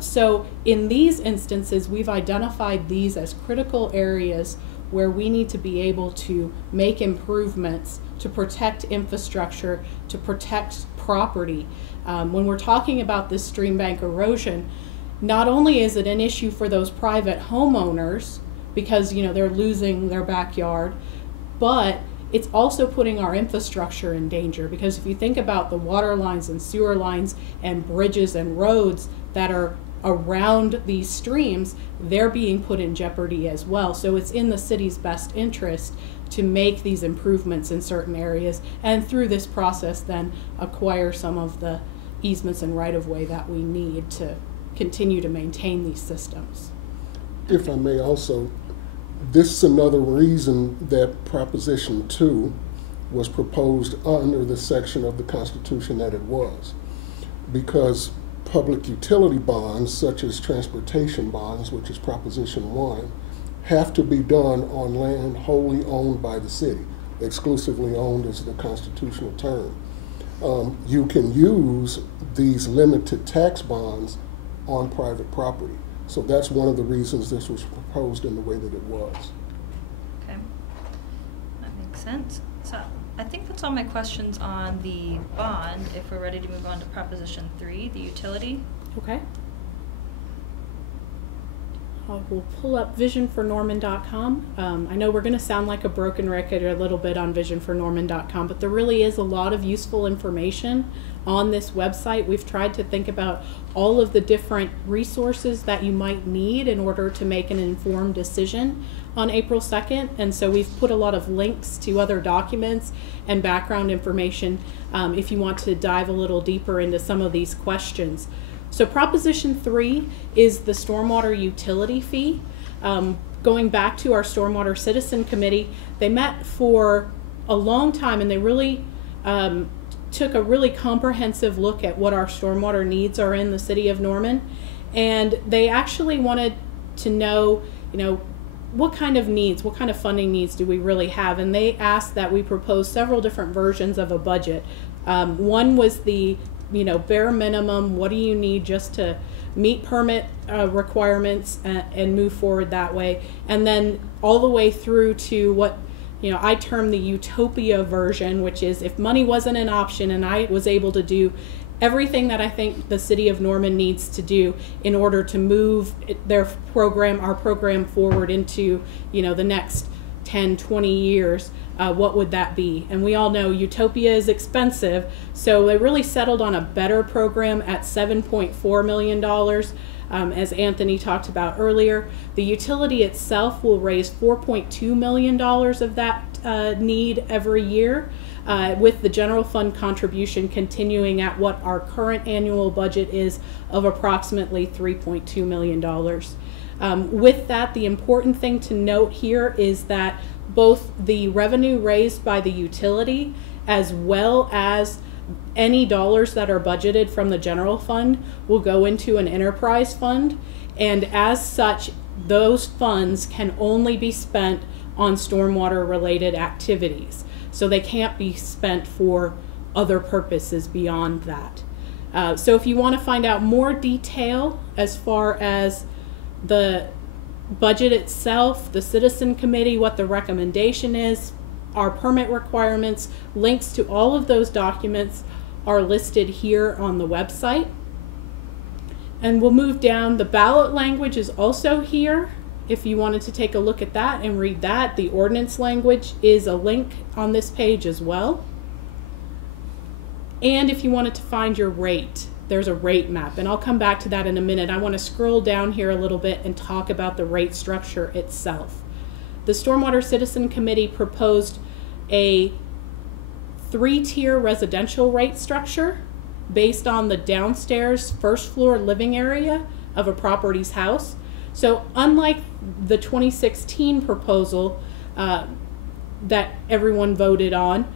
So in these instances, we've identified these as critical areas where we need to be able to make improvements to protect infrastructure, to protect property. When we're talking about this stream bank erosion, not only is it an issue for those private homeowners because, you know, they're losing their backyard, but it's also putting our infrastructure in danger, because if you think about the water lines and sewer lines and bridges and roads that are around these streams, they're being put in jeopardy as well. So it's in the city's best interest to make these improvements in certain areas, and through this process then acquire some of the easements and right-of-way that we need to continue to maintain these systems. If I may also, this is another reason that Proposition 2 was proposed under the section of the Constitution that it was, because public utility bonds, such as transportation bonds, which is Proposition 1, have to be done on land wholly owned by the city. Exclusively owned is the constitutional term. You can use these limited tax bonds on private property. So that's one of the reasons this was proposed in the way that it was. Okay, that makes sense. So I think that's all my questions on the bond. If we're ready to move on to Proposition 3, the utility. Okay. We'll pull up visionfornorman.com. I know we're going to sound like a broken record a little bit on visionfornorman.com, but there really is a lot of useful information on this website. We've tried to think about all of the different resources that you might need in order to make an informed decision on April 2nd. And so we've put a lot of links to other documents and background information if you want to dive a little deeper into some of these questions. So Proposition 3 is the stormwater utility fee. Going back to our Stormwater Citizen Committee, they met for a long time and they really took a really comprehensive look at what our stormwater needs are in the city of Norman. And they actually wanted to know, you know, what kind of needs, what kind of funding needs do we really have? And they asked that we propose several different versions of a budget. One was the bare minimum, what do you need just to meet permit requirements and move forward that way. And then all the way through to what, I term the utopia version, which is if money wasn't an option and I was able to do everything that I think the city of Norman needs to do in order to move our program forward into, the next 10, 20 years, what would that be? And we all know utopia is expensive, so they really settled on a better program at $7.4 million. As Anthony talked about earlier, the utility itself will raise $4.2 million of that need every year, with the general fund contribution continuing at what our current annual budget is of approximately $3.2 million. With that, the important thing to note here is that both the revenue raised by the utility as well as any dollars that are budgeted from the general fund will go into an enterprise fund, and as such, those funds can only be spent on stormwater related activities. So they can't be spent for other purposes beyond that. So if you want to find out more detail as far as the budget itself, the citizen committee, what the recommendation is, our permit requirements, links to all of those documents are listed here on the website. And we'll move down. The ballot language is also here. If you wanted to take a look at that and read that, the ordinance language is a link on this page as well. And if you wanted to find your rate, there's a rate map, and I'll come back to that in a minute. I want to scroll down here a little bit and talk about the rate structure itself. The Stormwater Citizen Committee proposed a 3-tier residential rate structure based on the downstairs first floor living area of a property's house. So unlike the 2016 proposal that everyone voted on,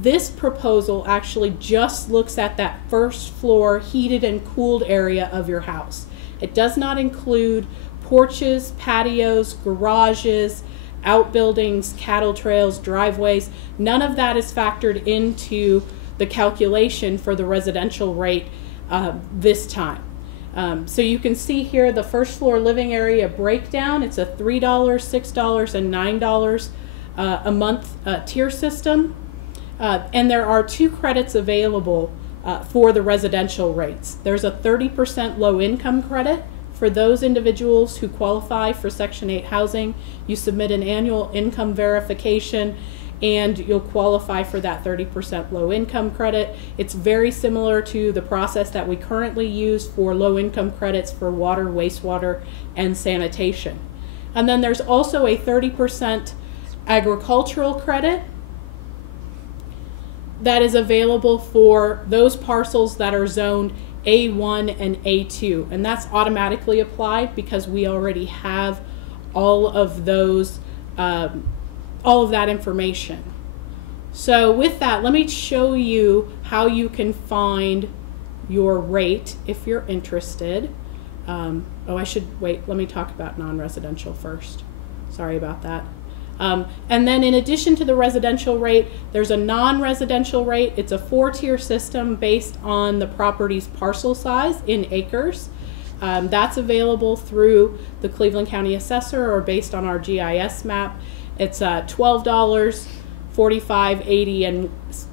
this proposal actually just looks at that first floor heated and cooled area of your house. It does not include porches, patios, garages, outbuildings, cattle trails, driveways. None of that is factored into the calculation for the residential rate this time. So you can see here the first floor living area breakdown. It's a $3, $6, and $9 a month tier system. And there are 2 credits available for the residential rates. There's a 30% low income credit for those individuals who qualify for Section 8 housing. You submit an annual income verification and you'll qualify for that 30% low income credit. It's very similar to the process that we currently use for low income credits for water, wastewater, and sanitation. And then there's also a 30% agricultural credit that is available for those parcels that are zoned A1 and A2, and that's automatically applied because we already have all of those, all of that information. So with that, let me show you how you can find your rate if you're interested. Oh, I should wait. Let me talk about non-residential first. Sorry about that. And then in addition to the residential rate, there's a non-residential rate. It's a 4-tier system based on the property's parcel size in acres. That's available through the Cleveland County Assessor or based on our GIS map. It's $12, $45, $80, and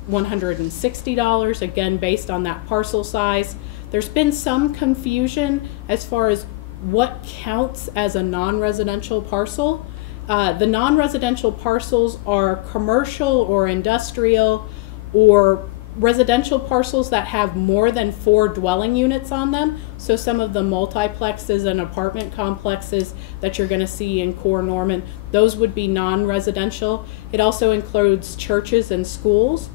$160, again based on that parcel size. There's been some confusion as far as what counts as a non-residential parcel. The non-residential parcels are commercial or industrial or residential parcels that have more than 4 dwelling units on them. So some of the multiplexes and apartment complexes that you're going to see in core Norman, those would be non-residential. It also includes churches and schools.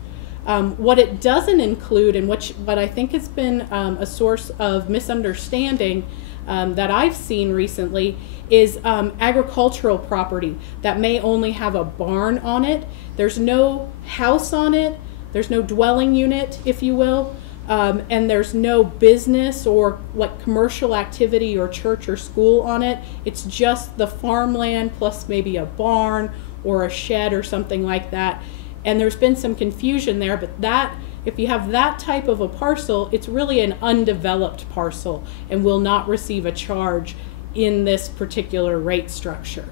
What it doesn't include, and what I think has been a source of misunderstanding that I've seen recently, is agricultural property that may only have a barn on it. There's no house on it. There's no dwelling unit, if you will, and there's no business or like commercial activity or church or school on it. It's just the farmland plus maybe a barn or a shed or something like that. And there's been some confusion there, but that If you have that type of a parcel, it's really an undeveloped parcel and will not receive a charge in this particular rate structure.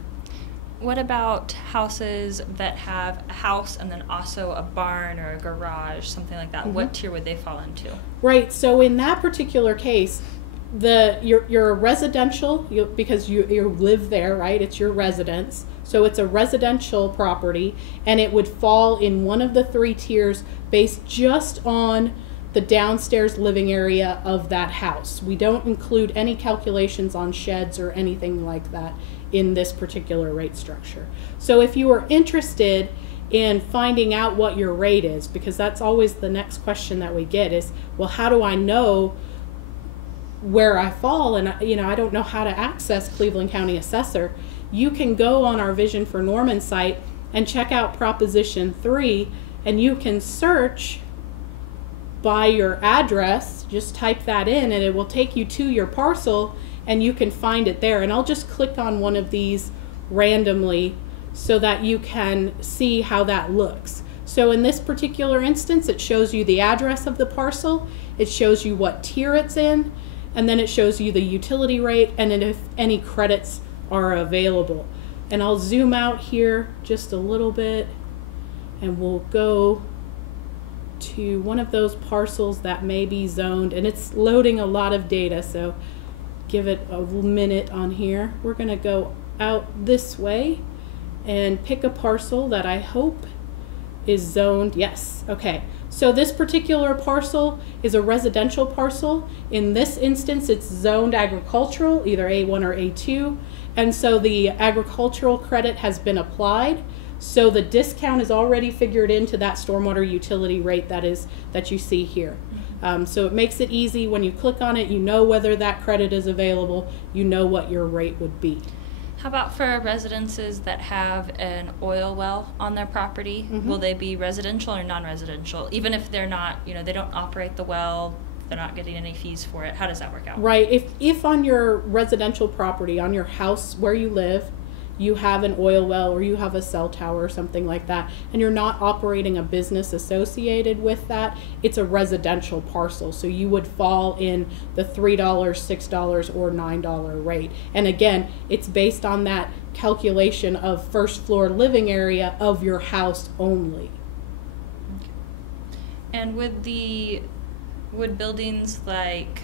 What about houses that have a house and then also a barn or a garage, something like that? What tier would they fall into? Right, so in that particular case, you're a residential, because you live there, right? It's your residence. So it's a residential property, and it would fall in one of the 3 tiers based just on the downstairs living area of that house. We don't include any calculations on sheds or anything like that in this particular rate structure. So if you are interested in finding out what your rate is, because that's always the next question that we get is, well, how do I know where I fall? And I don't know how to access Cleveland County Assessor. You can go on our Vision for Norman site and check out Proposition 3, and you can search by your address. Just type that in and it will take you to your parcel and you can find it there. And I'll just click on one of these randomly so that you can see how that looks. So in this particular instance, it shows you the address of the parcel, it shows you what tier it's in, and then it shows you the utility rate and if any credits are available. And I'll zoom out here just a little bit and we'll go to one of those parcels that may be zoned, and it's loading a lot of data, so give it a minute on here. We're going to go out this way and pick a parcel that I hope is zoned. Yes, okay. So this particular parcel is a residential parcel. In this instance, it's zoned agricultural, either A1 or A2, and so the agricultural credit has been applied. So the discount is already figured into that stormwater utility rate that you see here. So it makes it easy. When you click on it, you know whether that credit is available, you know what your rate would be. How about for residences that have an oil well on their property? Will they be residential or non-residential? Even if they're not, they don't operate the well, they're not getting any fees for it. How does that work out? Right. If on your residential property, on your house where you live, you have an oil well or you have a cell tower or something like that, and you're not operating a business associated with that, it's a residential parcel. So you would fall in the $3, $6, or $9 rate. And again, it's based on that calculation of first floor living area of your house only. Okay. And would buildings like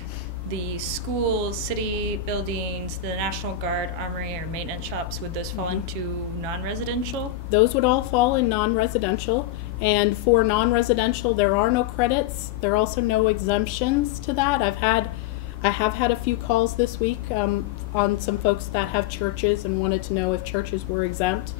the schools, city buildings, the National Guard, Armory, or maintenance shops, would those fall into non-residential? Those would all fall in non-residential. And for non-residential, there are no credits. There are also no exemptions to that. I have had a few calls this week on some folks that have churches and wanted to know if churches were exempt.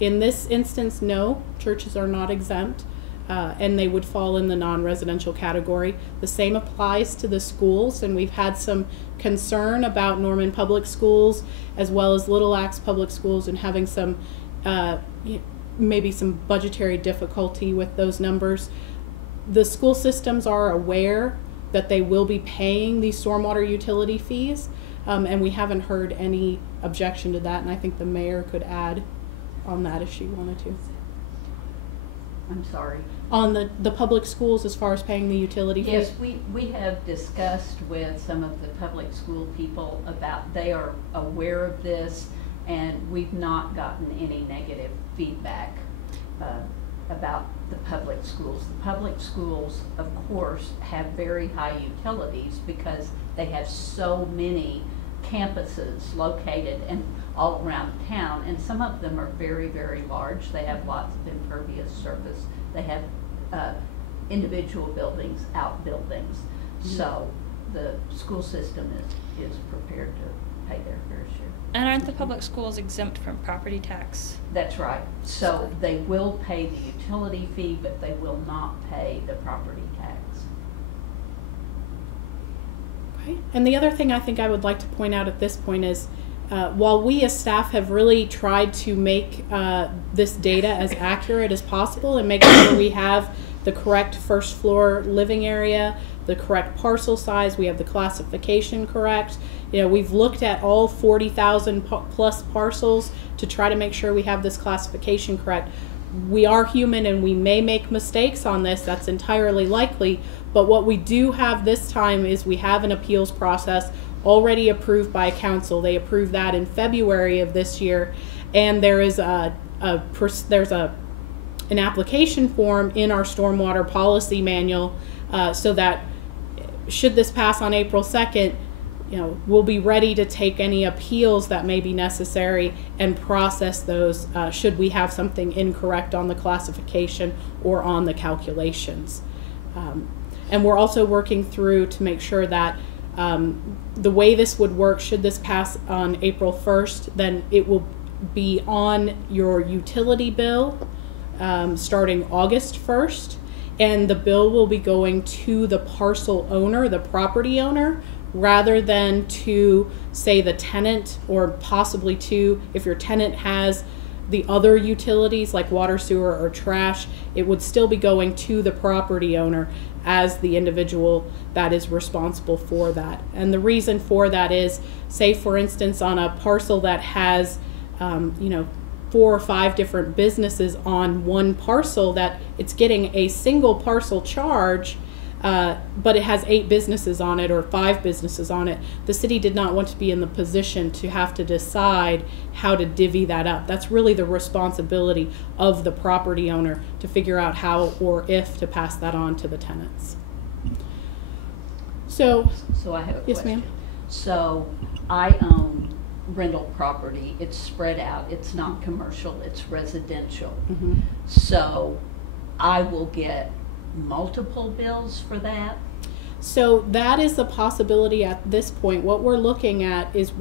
In this instance, no, churches are not exempt. And they would fall in the non-residential category. The same applies to the schools, and we've had some concern about Norman Public Schools as well as Little Axe Public Schools and having some maybe some budgetary difficulty with those numbers. The school systems are aware that they will be paying these stormwater utility fees, and we haven't heard any objection to that, and I think the mayor could add on that if she wanted to. I'm sorry. On the public schools as far as paying the utility fees? Yes, we have discussed with some of the public school people about, they are aware of this, and we've not gotten any negative feedback about the public schools. The public schools, of course, have very high utilities because they have so many campuses located and all around town, and some of them are very, very large. They have lots of impervious surface. They have individual buildings, outbuildings. So the school system is prepared to pay their fair share. And aren't the public schools exempt from property tax? That's right. So they will pay the utility fee, but they will not pay the property tax. Okay. And the other thing I think I would like to point out at this point is while we as staff have really tried to make this data as accurate as possible and make sure we have the correct first floor living area, the correct parcel size, we have the classification correct. We've looked at all 40,000 plus parcels to try to make sure we have this classification correct. we are human and we may make mistakes on this. That's entirely likely. But what we do have this time is we have an appeals process already approved by council. They approved that in February of this year, and there is an application form in our stormwater policy manual, so that should this pass on April 2nd, we'll be ready to take any appeals that may be necessary and process those should we have something incorrect on the classification or on the calculations. And we're also working through to make sure that the way this would work, should this pass on April 1st, then it will be on your utility bill starting August 1st, and the bill will be going to the parcel owner, the property owner, rather than to, say, the tenant, or possibly to, if your tenant has the other utilities like water, sewer, or trash, it would still be going to the property owner as the individual that is responsible for that. And the reason for that is, say for instance, on a parcel that has 4 or 5 different businesses on one parcel, that it's getting a single parcel charge, but it has 8 businesses on it or 5 businesses on it. The city did not want to be in the position to have to decide how to divvy that up. That's really the responsibility of the property owner to figure out how or if to pass that on to the tenants. So I have a question. Yes, ma'am. So I own rental property. It's spread out. It's not commercial. It's residential. Mm-hmm. So I will get multiple bills for that? So that is the possibility at this point. What we're looking at is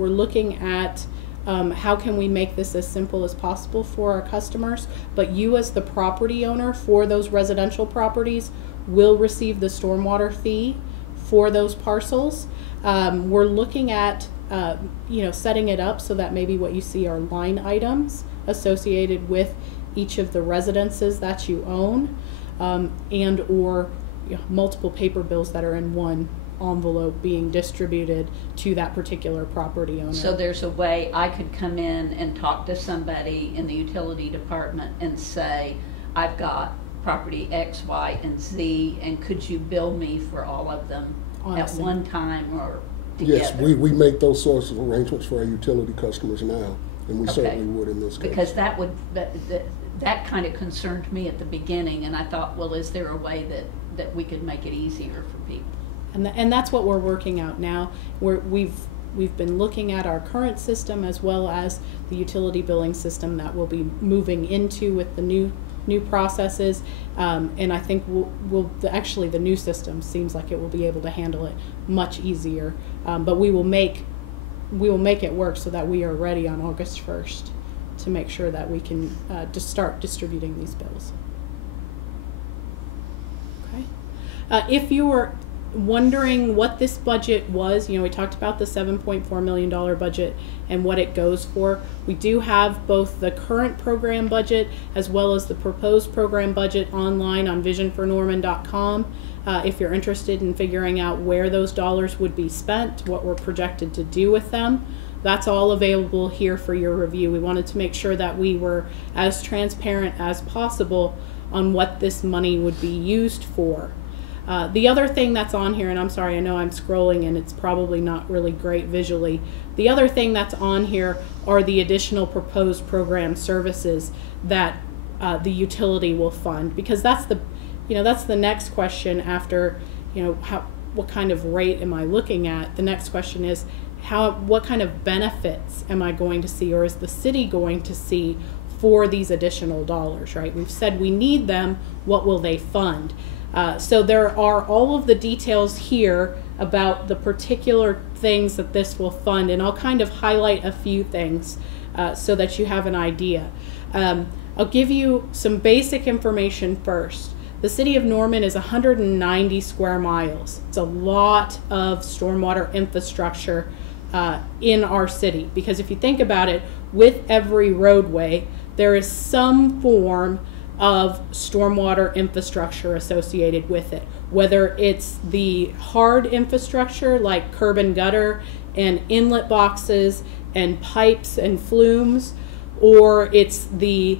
how can we make this as simple as possible for our customers, but you as the property owner for those residential properties will receive the stormwater fee for those parcels. We're looking at setting it up so that maybe what you see are line items associated with each of the residences that you own. And or multiple paper bills that are in one envelope being distributed to that particular property owner. So there's a way I could come in and talk to somebody in the utility department and say, I've got property X, Y, and Z, and could you bill me for all of them at one time or together? Yes, we make those sorts of arrangements for our utility customers now, and we certainly would in this case. Because that kind of concerned me at the beginning, and I thought, well, is there a way that we could make it easier for people? And that's what we're working out now. We've been looking at our current system as well as the utility billing system that we'll be moving into with the new processes, and I think actually the new system seems like it will be able to handle it much easier. But we will make it work so that we are ready on August 1st. To make sure that we can just start distributing these bills. Okay. If you were wondering what this budget was, we talked about the $7.4 million budget and what it goes for. We do have both the current program budget as well as the proposed program budget online on visionfornorman.com. If you're interested in figuring out where those dollars would be spent, what we're projected to do with them, that's all available here for your review. We wanted to make sure that we were as transparent as possible on what this money would be used for. The other thing that's on here, and I'm sorry, I know I'm scrolling and it's probably not really great visually. The other thing that's on here are the additional proposed program services that the utility will fund, because that's the next question after, what kind of rate am I looking at? The next question is, what kind of benefits am I going to see, or is the city going to see for these additional dollars, right? We've said we need them, what will they fund? So there are all of the details here about the particular things that this will fund, and I'll kind of highlight a few things so that you have an idea. I'll give you some basic information first. The city of Norman is 190 square miles. It's a lot of stormwater infrastructure in our city, because if you think about it, with every roadway there is some form of stormwater infrastructure associated with it, whether it's the hard infrastructure like curb and gutter and inlet boxes and pipes and flumes, or it's the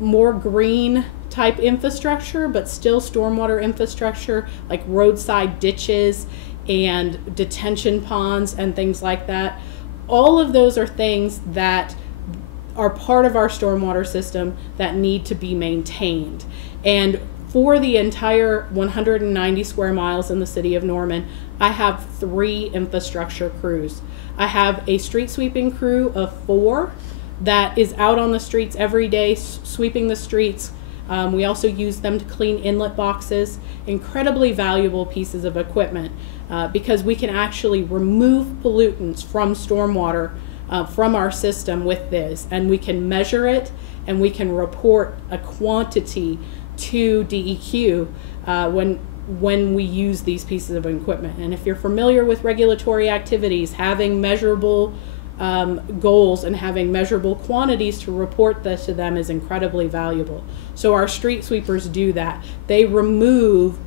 more green type infrastructure, but still stormwater infrastructure like roadside ditches and detention ponds and things like that. All of those are things that are part of our stormwater system that need to be maintained. And for the entire 190 square miles in the city of Norman, I have 3 infrastructure crews. I have a street sweeping crew of 4 that is out on the streets every day sweeping the streets. We also use them to clean inlet boxes, incredibly valuable pieces of equipment because we can actually remove pollutants from stormwater from our system with this, and we can measure it and we can report a quantity to DEQ when we use these pieces of equipment. And if you're familiar with regulatory activities, having measurable goals and having measurable quantities to report this to them is incredibly valuable. So our street sweepers do that. They remove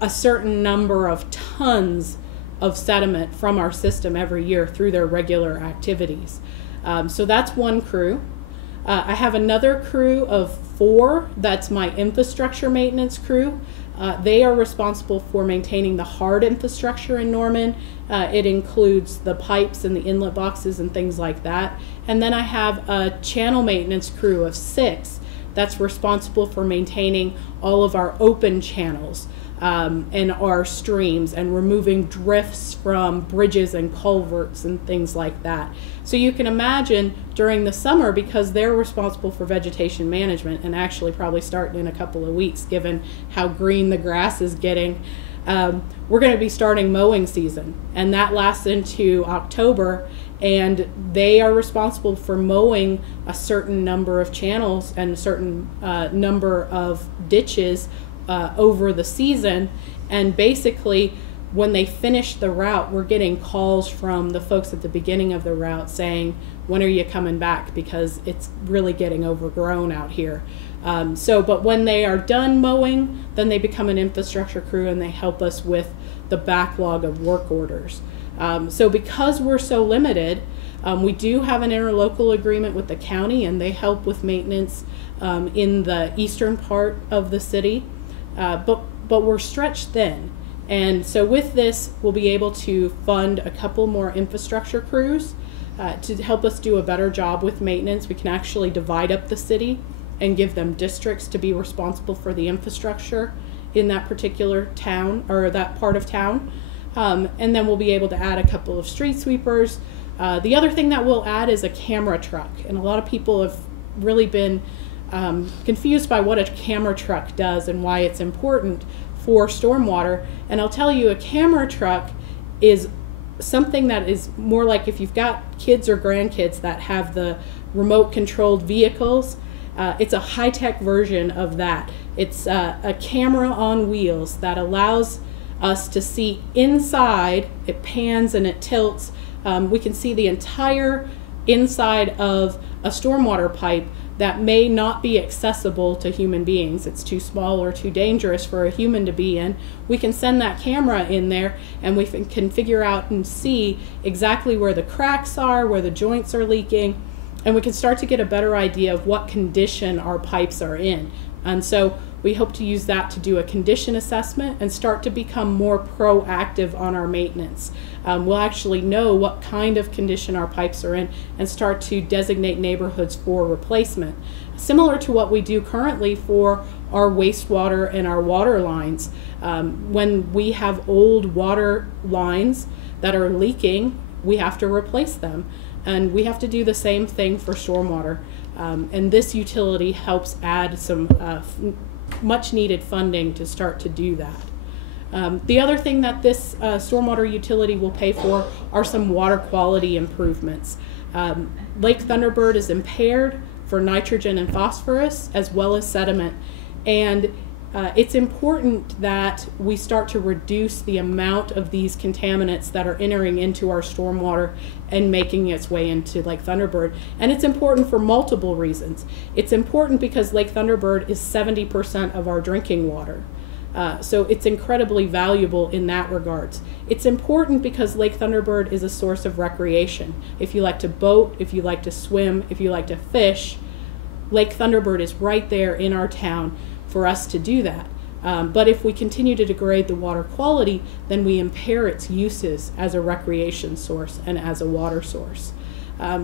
a certain number of tons of sediment from our system every year through their regular activities. So that's one crew. I have another crew of 4, that's my infrastructure maintenance crew. They are responsible for maintaining the hard infrastructure in Norman. It includes the pipes and the inlet boxes and things like that. And then I have a channel maintenance crew of 6 that's responsible for maintaining all of our open channels and our streams and removing drifts from bridges and culverts and things like that. So you can imagine during the summer, because they're responsible for vegetation management, and actually probably starting in a couple of weeks given how green the grass is getting, we're going to be starting mowing season, and that lasts into October, and they are responsible for mowing a certain number of channels and a certain number of ditches over the season. And basically when they finish the route, we're getting calls from the folks at the beginning of the route saying, when are you coming back, because it's really getting overgrown out here. But when they are done mowing, then they become an infrastructure crew and they help us with the backlog of work orders. So because we're so limited, we do have an interlocal agreement with the county, and they help with maintenance in the eastern part of the city. But we're stretched thin. And so with this, we'll be able to fund a couple more infrastructure crews to help us do a better job with maintenance. We can actually divide up the city and give them districts to be responsible for the infrastructure in that particular town or that part of town. And then we'll be able to add a couple of street sweepers. The other thing that we'll add is a camera truck. And a lot of people have really been confused by what a camera truck does and why it's important for stormwater. And I'll tell you, a camera truck is something that is more like if you've got kids or grandkids that have the remote controlled vehicles. It's a high-tech version of that. It's a camera on wheels that allows us to see inside. It pans and it tilts. We can see the entire inside of a stormwater pipe that may not be accessible to human beings. It's too small or too dangerous for a human to be in. We can send that camera in there and we can figure out and see exactly where the cracks are, where the joints are leaking, and we can start to get a better idea of what condition our pipes are in. And so we hope to use that to do a condition assessment and start to become more proactive on our maintenance. We'll actually know what kind of condition our pipes are in and start to designate neighborhoods for replacement. Similar to what we do currently for our wastewater and our water lines. When we have old water lines that are leaking, we have to replace them. And we have to do the same thing for stormwater. And this utility helps add some much needed funding to start to do that. The other thing that this stormwater utility will pay for are some water quality improvements. Lake Thunderbird is impaired for nitrogen and phosphorus as well as sediment, and it's important that we start to reduce the amount of these contaminants that are entering into our stormwater and making its way into Lake Thunderbird. And it's important for multiple reasons. It's important because Lake Thunderbird is 70% of our drinking water. So it's incredibly valuable in that regards. It's important because Lake Thunderbird is a source of recreation. If you like to boat, if you like to swim, if you like to fish, Lake Thunderbird is right there in our town for us to do that. But if we continue to degrade the water quality, then we impair its uses as a recreation source and as a water source.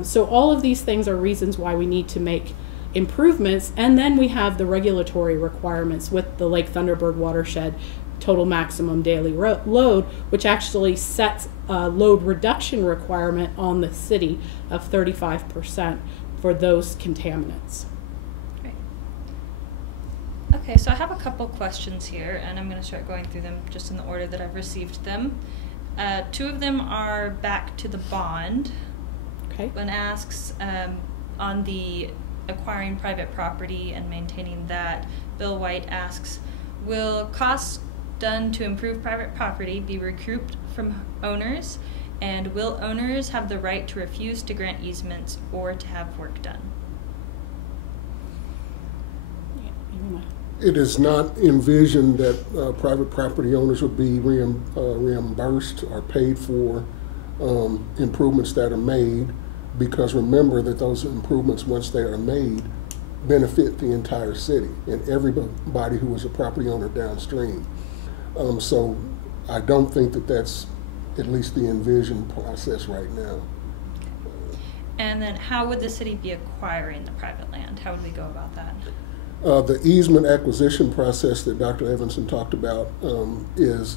So all of these things are reasons why we need to make improvements. And then we have the regulatory requirements with the Lake Thunderbird watershed total maximum daily load, which actually sets a load reduction requirement on the city of 35% for those contaminants. Great. Okay, so I have a couple questions here, and I'm going to start going through them just in the order that I've received them. Two of them are back to the bond. Okay. One asks on the acquiring private property and maintaining that. Bill White asks, will costs done to improve private property be recouped from owners, and will owners have the right to refuse to grant easements or to have work done? It is not envisioned that private property owners would be reimbursed or paid for improvements that are made, because remember that those improvements, once they are made, benefit the entire city and everybody who is a property owner downstream. So I don't think that that's at least the envisioned process right now. And then how would the city be acquiring the private land? How would we go about that? The easement acquisition process that Dr. Evenson talked about is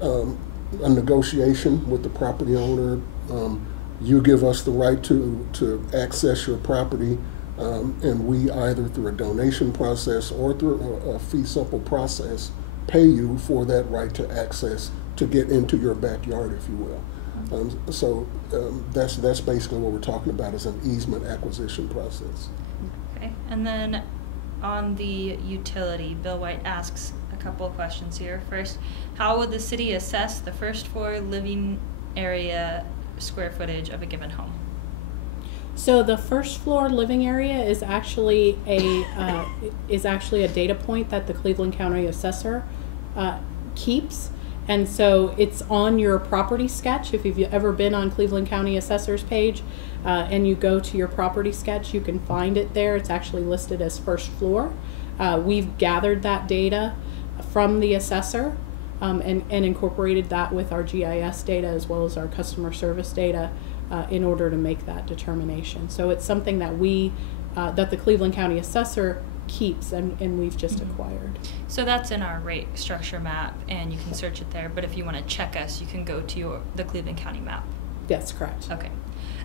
a negotiation with the property owner. You give us the right to access your property, and we either through a donation process or through a fee simple process pay you for that right to access, to get into your backyard, if you will. So that's basically what we're talking about, is an easement acquisition process. Okay, and then on the utility, Bill White asks a couple of questions here. First, how would the city assess the first floor living area square footage of a given home? So the first floor living area is actually a data point that the Cleveland County Assessor keeps, and so it's on your property sketch. If you've ever been on Cleveland County Assessor's page and you go to your property sketch, you can find it there. It's actually listed as first floor. We've gathered that data from the assessor and incorporated that with our GIS data as well as our customer service data in order to make that determination. So it's something that that the Cleveland County Assessor keeps and we've just acquired. So that's in our rate structure map, and you can search it there, but if you want to check us, you can go to the Cleveland County map. That's correct. Okay.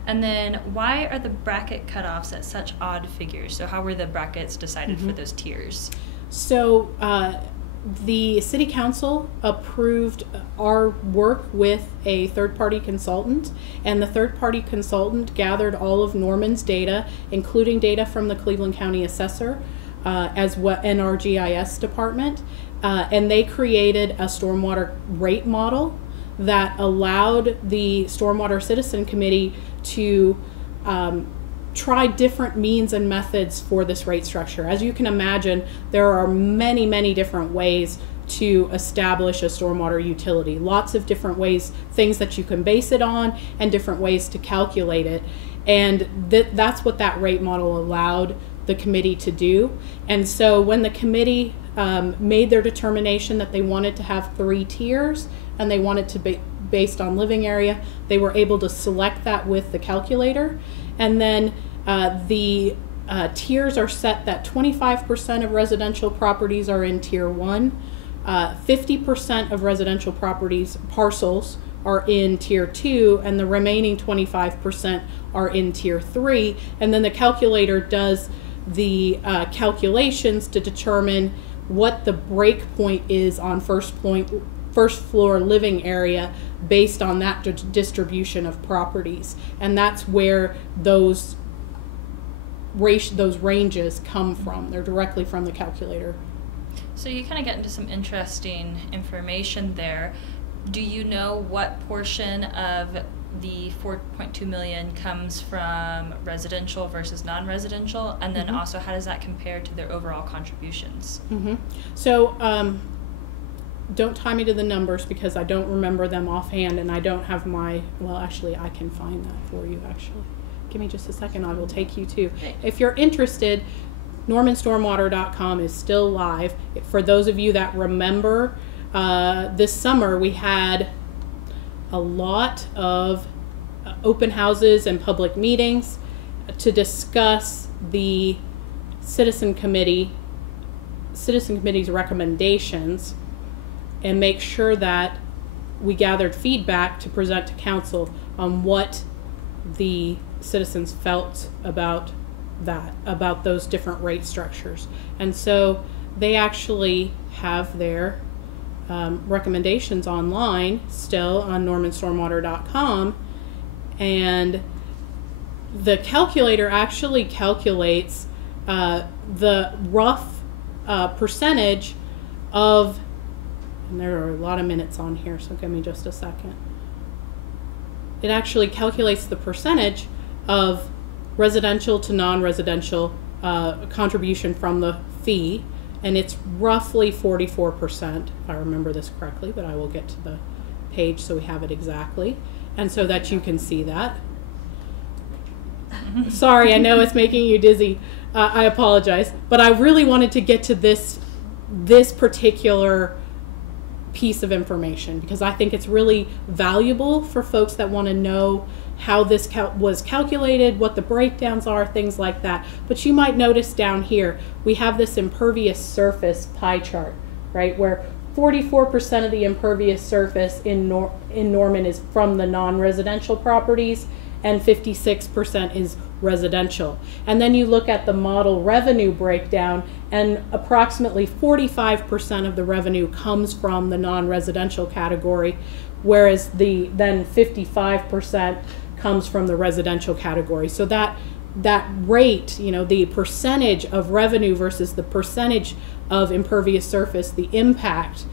And then why are the bracket cutoffs at such odd figures? So how were the brackets decided for those tiers? So the City Council approved our work with a third-party consultant, and the third-party consultant gathered all of Norman's data, including data from the Cleveland County Assessor, as well, and our GIS department, and they created a stormwater rate model that allowed the Stormwater Citizen Committee to try different means and methods for this rate structure. As you can imagine, there are many, many different ways to establish a stormwater utility. Lots of different ways, things that you can base it on, and different ways to calculate it. And that's what that rate model allowed the committee to do. And so when the committee made their determination that they wanted to have 3 tiers, and they wanted to be based on living area, they were able to select that with the calculator. And then the tiers are set that 25% of residential properties are in tier 1, 50% of residential properties, parcels, are in tier 2, and the remaining 25% are in tier 3. And then the calculator does the calculations to determine what the break point is on first floor living area based on that distribution of properties, and that's where those ranges come from. They're directly from the calculator. So you kind of get into some interesting information there. Do you know what portion of the 4.2 million comes from residential versus non-residential, and then also how does that compare to their overall contributions? So don't tie me to the numbers because I don't remember them offhand, and I don't have well, actually I can find that for you actually. Give me just a second, I will take you to. If you're interested, normanstormwater.com is still live. For those of you that remember, this summer we had a lot of open houses and public meetings to discuss the citizen committee's recommendations and make sure that we gathered feedback to present to council on what the citizens felt about those different rate structures. And so they actually have their recommendations online still on normanstormwater.com, and the calculator actually calculates the rough percentage of, and there are a lot of minutes on here, so give me just a second. It actually calculates the percentage of residential to non-residential contribution from the fee, and it's roughly 44%, if I remember this correctly, but I will get to the page so we have it exactly, and so that you can see that. Sorry, I know it's making you dizzy. I apologize, but I really wanted to get to this particular piece of information because I think it's really valuable for folks that want to know how this was calculated, what the breakdowns are, things like that. But you might notice down here, we have this impervious surface pie chart, right, where 44% of the impervious surface in Norman is from the non-residential properties and 56% is residential. And then you look at the model revenue breakdown, and approximately 45% of the revenue comes from the non-residential category, whereas then 55% comes from the residential category. So that rate, the percentage of revenue versus the percentage of impervious surface, the impact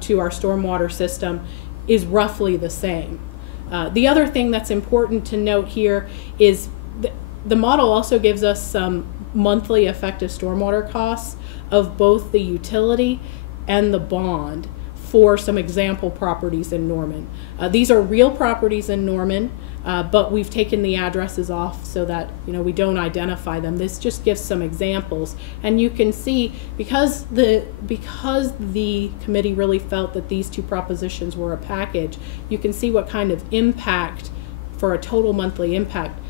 to our stormwater system is roughly the same. The other thing that's important to note here is the model also gives us some monthly effective stormwater costs of both the utility and the bond for some example properties in Norman. These are real properties in Norman, but we've taken the addresses off so that we don't identify them. This just gives some examples, and you can see because the committee really felt that these two propositions were a package, you can see what kind of impact for a total monthly impact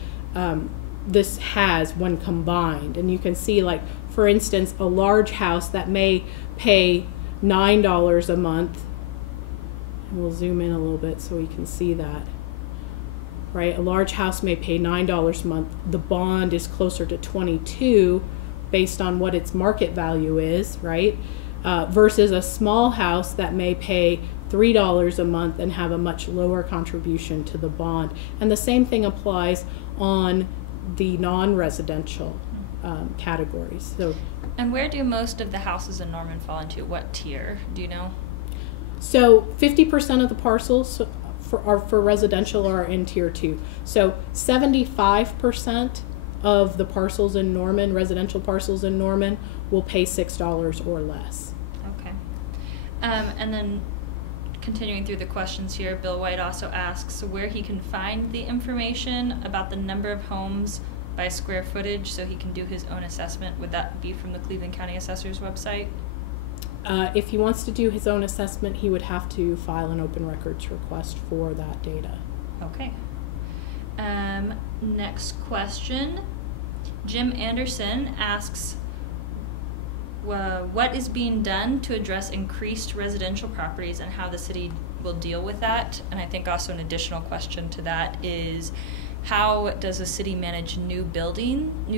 this has when combined. And you can see, like, for instance, a large house that may pay $9 a month, and we'll zoom in a little bit so we can see that, right? A large house may pay $9 a month. The bond is closer to $22 based on what its market value is, right? Versus a small house that may pay $3 a month and have a much lower contribution to the bond. And the same thing applies on the non-residential categories. And where do most of the houses in Norman fall into? What tier? Do you know? So 50% of the parcels for residential are in tier 2. So 75% of the parcels in Norman, residential parcels in Norman, will pay $6 or less. Okay. And then continuing through the questions here, Bill White also asks where he can find the information about the number of homes by square footage so he can do his own assessment. Would that be from the Cleveland County Assessor's website? If he wants to do his own assessment, he would have to file an open records request for that data. Okay. Next question. Jim Anderson asks, what is being done to address increased residential properties and how the city will deal with that? And I think also an additional question to that is, how does the city manage new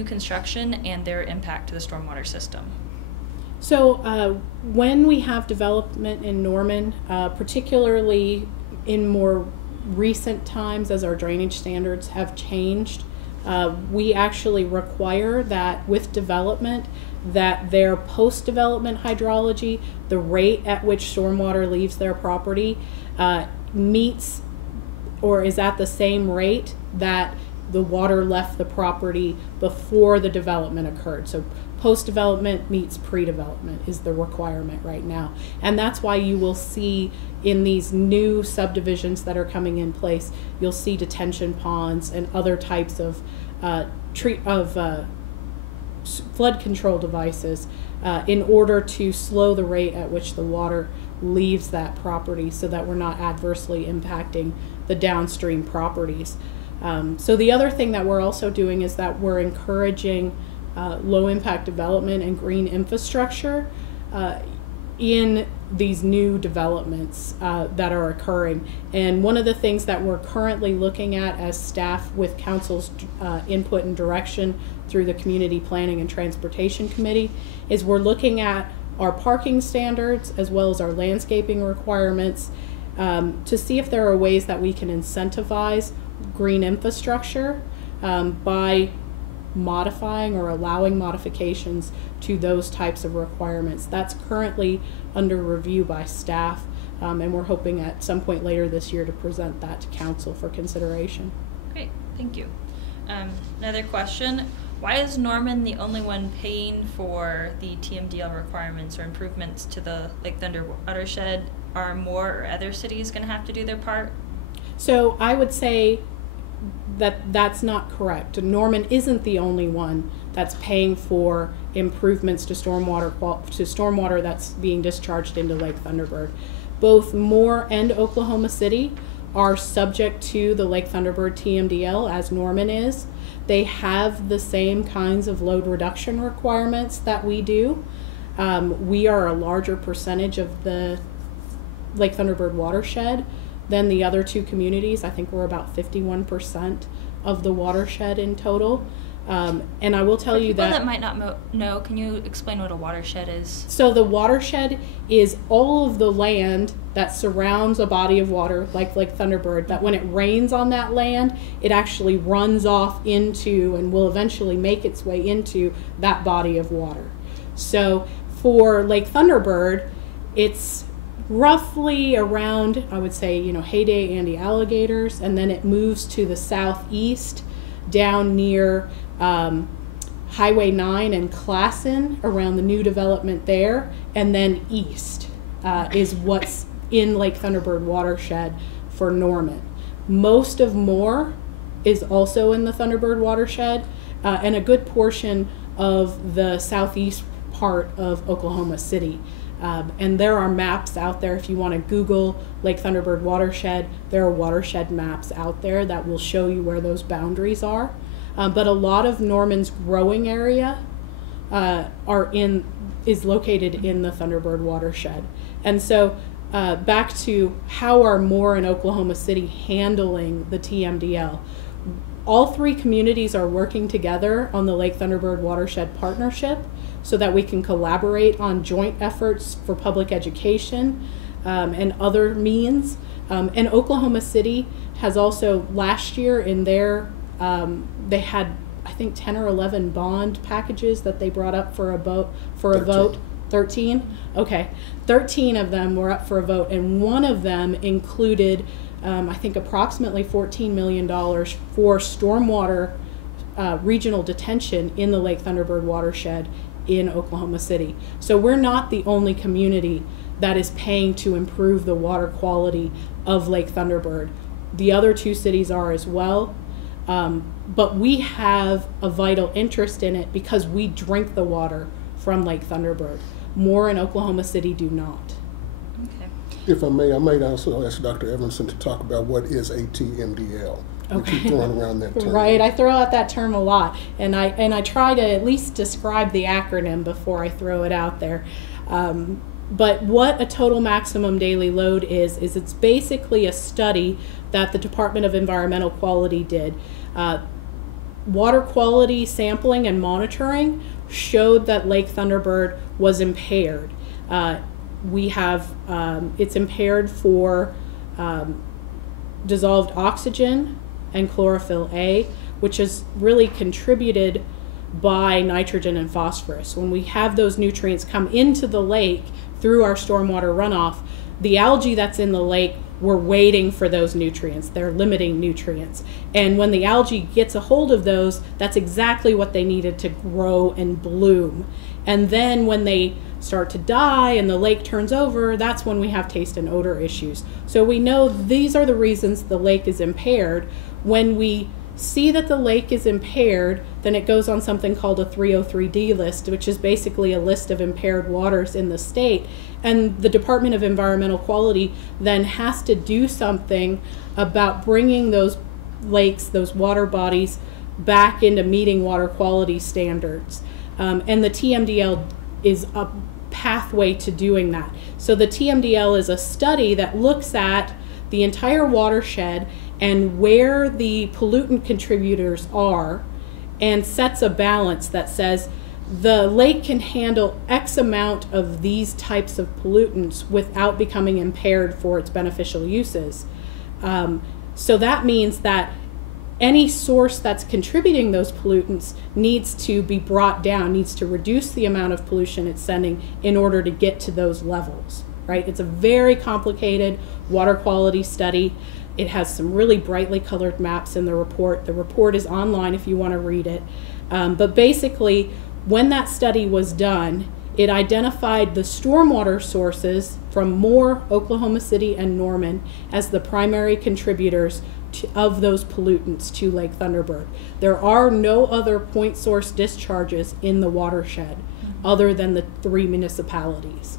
construction, and their impact to the stormwater system? So when we have development in Norman, particularly in more recent times as our drainage standards have changed, we actually require that with development that their post-development hydrology, the rate at which stormwater leaves their property, meets or is at the same rate that the water left the property before the development occurred. So post-development meets pre-development is the requirement right now. And that's why you will see in these new subdivisions that are coming in place, you'll see detention ponds and other types of flood control devices in order to slow the rate at which the water leaves that property so that we're not adversely impacting the downstream properties. So the other thing that we're also doing is that we're encouraging low impact development and green infrastructure in these new developments that are occurring. And one of the things that we're currently looking at as staff with council's input and direction through the Community Planning and Transportation Committee is we're looking at our parking standards as well as our landscaping requirements to see if there are ways that we can incentivize green infrastructure by modifying or allowing modifications to those types of requirements. That's currently under review by staff, and we're hoping at some point later this year to present that to council for consideration. Great, thank you. Another question, why is Norman the only one paying for the TMDL requirements or improvements to the Lake Thunder watershed? Are more or other cities going to have to do their part? So I would say that that's not correct. Norman isn't the only one that's paying for improvements to stormwater that's being discharged into Lake Thunderbird. Both Moore and Oklahoma City are subject to the Lake Thunderbird TMDL as Norman is. They have the same kinds of load reduction requirements that we do. We are a larger percentage of the Lake Thunderbird watershed than the other two communities. I think we're about 51% of the watershed in total. And I will tell you that... that might not know, can you explain what a watershed is? So the watershed is all of the land that surrounds a body of water like Lake Thunderbird, that when it rains on that land, it actually runs off into and will eventually make its way into that body of water. So for Lake Thunderbird, it's roughly around, I would say, Heyday, Andy Alligators, and then it moves to the southeast down near Highway 9 and Classen around the new development there, and then east is what's in Lake Thunderbird watershed for Norman. Most of Moore is also in the Thunderbird watershed, and a good portion of the southeast part of Oklahoma City. And there are maps out there. If you want to Google Lake Thunderbird watershed, there are watershed maps out there that will show you where those boundaries are. But a lot of Norman's growing area is located in the Thunderbird watershed. And so back to how are Moore and Oklahoma City handling the TMDL? All three communities are working together on the Lake Thunderbird Watershed Partnership so that we can collaborate on joint efforts for public education and other means. And Oklahoma City has also, last year in their, they had, I think, 10 or 11 bond packages that they brought up for a vote. 13? Okay. 13 of them were up for a vote, and one of them included I think approximately $14 million for stormwater regional detention in the Lake Thunderbird watershed in Oklahoma City. So we're not the only community that is paying to improve the water quality of Lake Thunderbird. The other two cities are as well, but we have a vital interest in it because we drink the water from Lake Thunderbird. Moore and Oklahoma City do not. If I may, I might also ask Dr. Evenson to talk about what is a TMDL. Okay. We keep throwing around that term. Right, I throw out that term a lot, and I try to at least describe the acronym before I throw it out there. But what a total maximum daily load is it's basically a study that the Department of Environmental Quality did. Water quality sampling and monitoring showed that Lake Thunderbird was impaired. We have, it's impaired for dissolved oxygen and chlorophyll A, which is really contributed by nitrogen and phosphorus. When we have those nutrients come into the lake through our stormwater runoff, the algae that's in the lake, we're waiting for those nutrients. They're limiting nutrients. And when the algae gets a hold of those, that's exactly what they needed to grow and bloom. And then when they start to die and the lake turns over, that's when we have taste and odor issues. So we know these are the reasons the lake is impaired. When we see that the lake is impaired, then it goes on something called a 303D list, which is basically a list of impaired waters in the state. And the Department of Environmental Quality then has to do something about bringing those lakes, those water bodies, back into meeting water quality standards. And the TMDL is a pathway to doing that. So the TMDL is a study that looks at the entire watershed and where the pollutant contributors are, and sets a balance that says the lake can handle X amount of these types of pollutants without becoming impaired for its beneficial uses. So that means that any source that's contributing those pollutants needs to be brought down, needs to reduce the amount of pollution it's sending in order to get to those levels, right? It's a very complicated water quality study. It has some really brightly colored maps in the report. The report is online if you want to read it. But basically, when that study was done, it identified the stormwater sources from Moore, Oklahoma City, and Norman as the primary contributors of those pollutants to Lake Thunderbird. There are no other point source discharges in the watershed other than the 3 municipalities.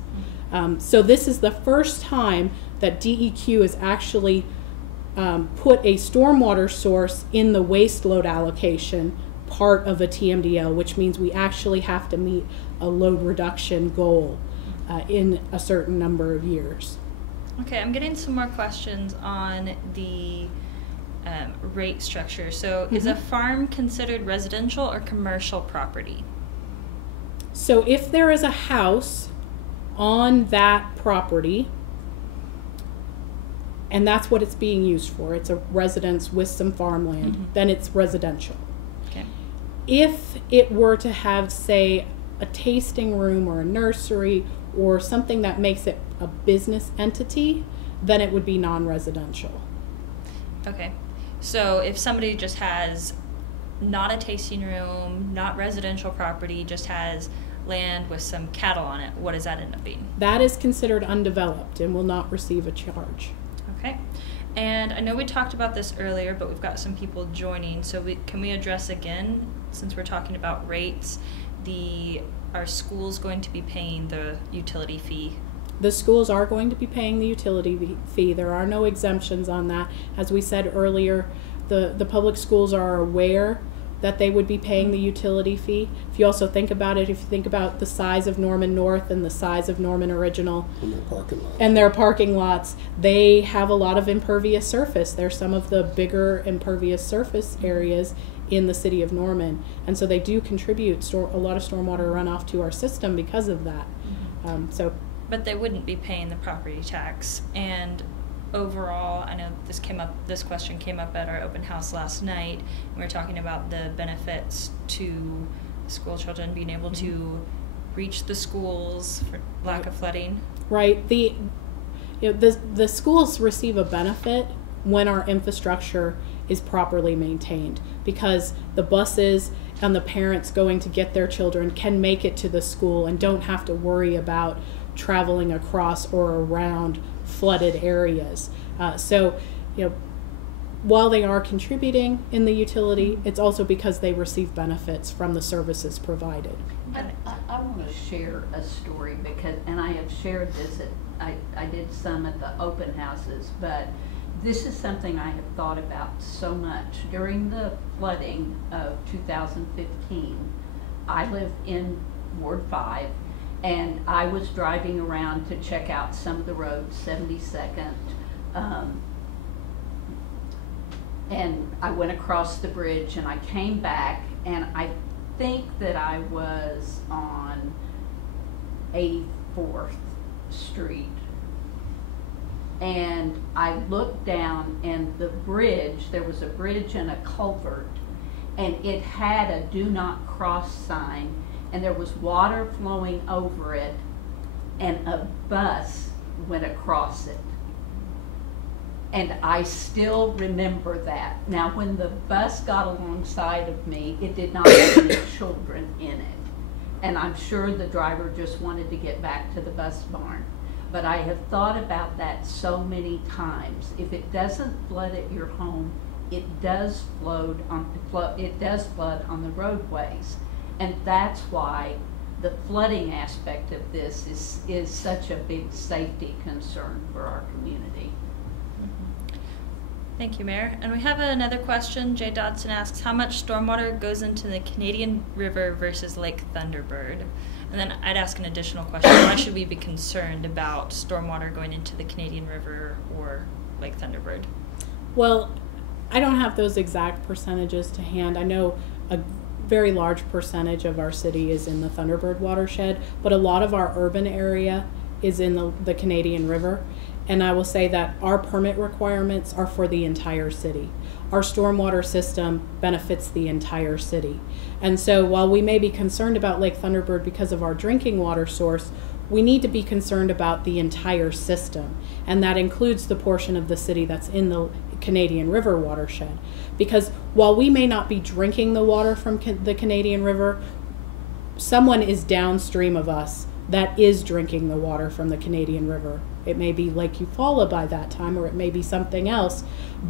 So this is the first time that DEQ has actually put a stormwater source in the waste load allocation part of a TMDL, which means we actually have to meet a load reduction goal in a certain number of years. Okay, I'm getting some more questions on the rate structure. So is a farm considered residential or commercial property? So if there is a house on that property, and that's what it's being used for, it's a residence with some farmland, then it's residential. Okay. If it were to have, say, a tasting room or a nursery or something that makes it a business entity, then it would be non-residential. Okay. So if somebody just has not a tasting room, not residential property, just has land with some cattle on it, what does that end up being? That is considered undeveloped and will not receive a charge. Okay. And I know we talked about this earlier, but we've got some people joining, so can we address again, since we're talking about rates, are schools going to be paying the utility fee? The schools are going to be paying the utility fee. There are no exemptions on that. As we said earlier, the public schools are aware that they would be paying the utility fee. If you also think about it, if you think about the size of Norman North and the size of Norman Original and their parking lots, they have a lot of impervious surface. They're some of the bigger impervious surface areas in the city of Norman, and so they do contribute a lot of stormwater runoff to our system because of that. But they wouldn't be paying the property tax. And overall, I know this question came up at our open house last night, and we were talking about the benefits to school children being able to reach the schools for lack of flooding. Right. The schools receive a benefit when our infrastructure is properly maintained, because the buses and the parents going to get their children can make it to the school and don't have to worry about traveling across or around flooded areas. While they are contributing in the utility, it's also because they receive benefits from the services provided. I want to share a story and I have shared this I did some at the open houses, but this is something I have thought about so much. During the flooding of 2015, I live in Ward 5, and I was driving around to check out some of the roads, 72nd, and I went across the bridge and I came back, and I think that I was on 84th Street. And I looked down, and the bridge, there was a bridge and a culvert, and it had a do not cross sign, and there was water flowing over it, and a bus went across it. And I still remember that. Now, when the bus got alongside of me, it did not have any children in it. And I'm sure the driver just wanted to get back to the bus barn. But I have thought about that so many times. If it doesn't flood at your home, it does flood on the roadways, and that's why the flooding aspect of this is such a big safety concern for our community. Thank you, Mayor. And we have another question. Jay Dodson asks, how much stormwater goes into the Canadian River versus Lake Thunderbird? And then I'd ask an additional question. Why should we be concerned about stormwater going into the Canadian River or Lake Thunderbird? Well, I don't have those exact percentages to hand. I know a very large percentage of our city is in the Thunderbird watershed, but a lot of our urban area is in the Canadian River. And I will say that our permit requirements are for the entire city. Our stormwater system benefits the entire city. And so while we may be concerned about Lake Thunderbird because of our drinking water source, we need to be concerned about the entire system. And that includes the portion of the city that's in the Canadian River watershed. Because while we may not be drinking the water from the Canadian River, someone is downstream of us that is drinking the water from the Canadian River. It may be Lake Eufaula by that time, or it may be something else.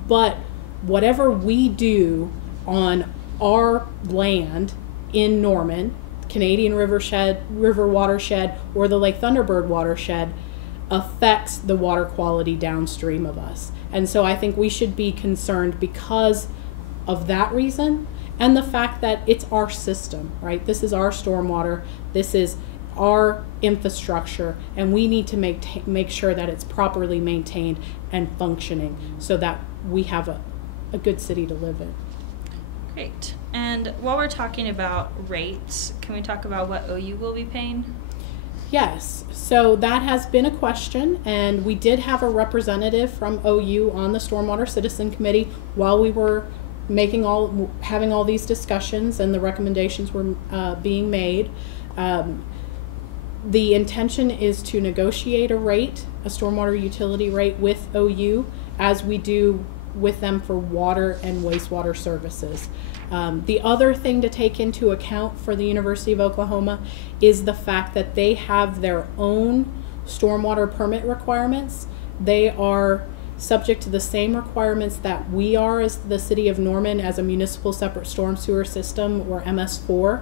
But whatever we do on our land in Norman, Canadian River watershed, or the Lake Thunderbird watershed, affects the water quality downstream of us. And so I think we should be concerned because of that reason, and the fact that it's our system, right? This is our stormwater. This is our infrastructure, and we need to make sure that it's properly maintained and functioning so that we have a good city to live in. Great. And while we're talking about rates, can we talk about what OU will be paying? Yes, so that has been a question, and we did have a representative from OU on the Stormwater Citizen Committee while we were having all these discussions and the recommendations were being made. The intention is to negotiate a stormwater utility rate with OU, as we do with them for water and wastewater services. The other thing to take into account for the University of Oklahoma is the fact that they have their own stormwater permit requirements. They are subject to the same requirements that we are as the City of Norman as a municipal separate storm sewer system, or MS4.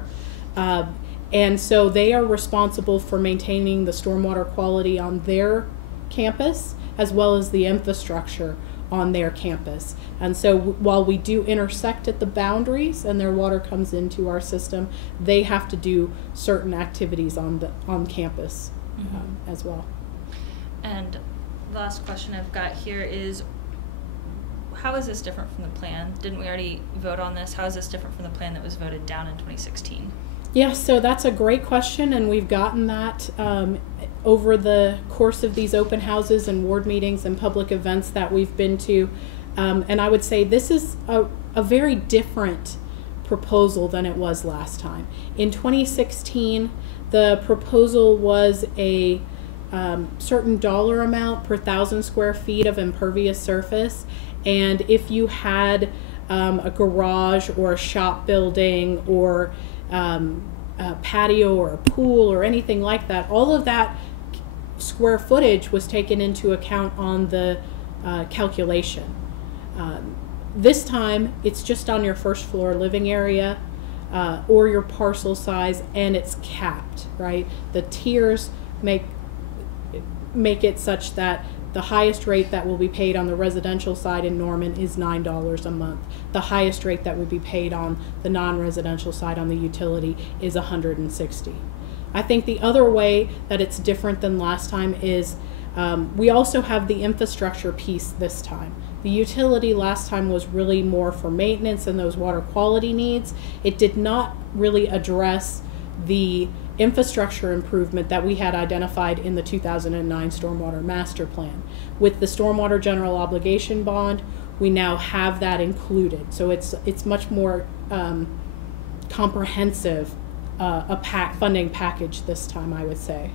And so they are responsible for maintaining the stormwater quality on their campus as well as the infrastructure on their campus. And so while we do intersect at the boundaries and their water comes into our system, they have to do certain activities on campus as well. And the last question I've got here is, how is this different from the plan? Didn't we already vote on this? How is this different from the plan that was voted down in 2016? Yeah, so that's a great question, and we've gotten that over the course of these open houses and ward meetings and public events that we've been to. And I would say this is a very different proposal than it was last time. In 2016, the proposal was a certain dollar amount per 1,000 square feet of impervious surface, and if you had a garage or a shop building or a patio or a pool or anything like that, all of that square footage was taken into account on the calculation. This time it's just on your first floor living area or your parcel size, and it's capped, right? The tiers make it such that the highest rate that will be paid on the residential side in Norman is $9 a month. The highest rate that would be paid on the non-residential side on the utility is $160. I think the other way that it's different than last time is we also have the infrastructure piece this time. The utility last time was really more for maintenance and those water quality needs. It did not really address the infrastructure improvement that we had identified in the 2009 Stormwater Master Plan. With the Stormwater General Obligation Bond, we now have that included. So it's much more comprehensive funding package this time, I would say.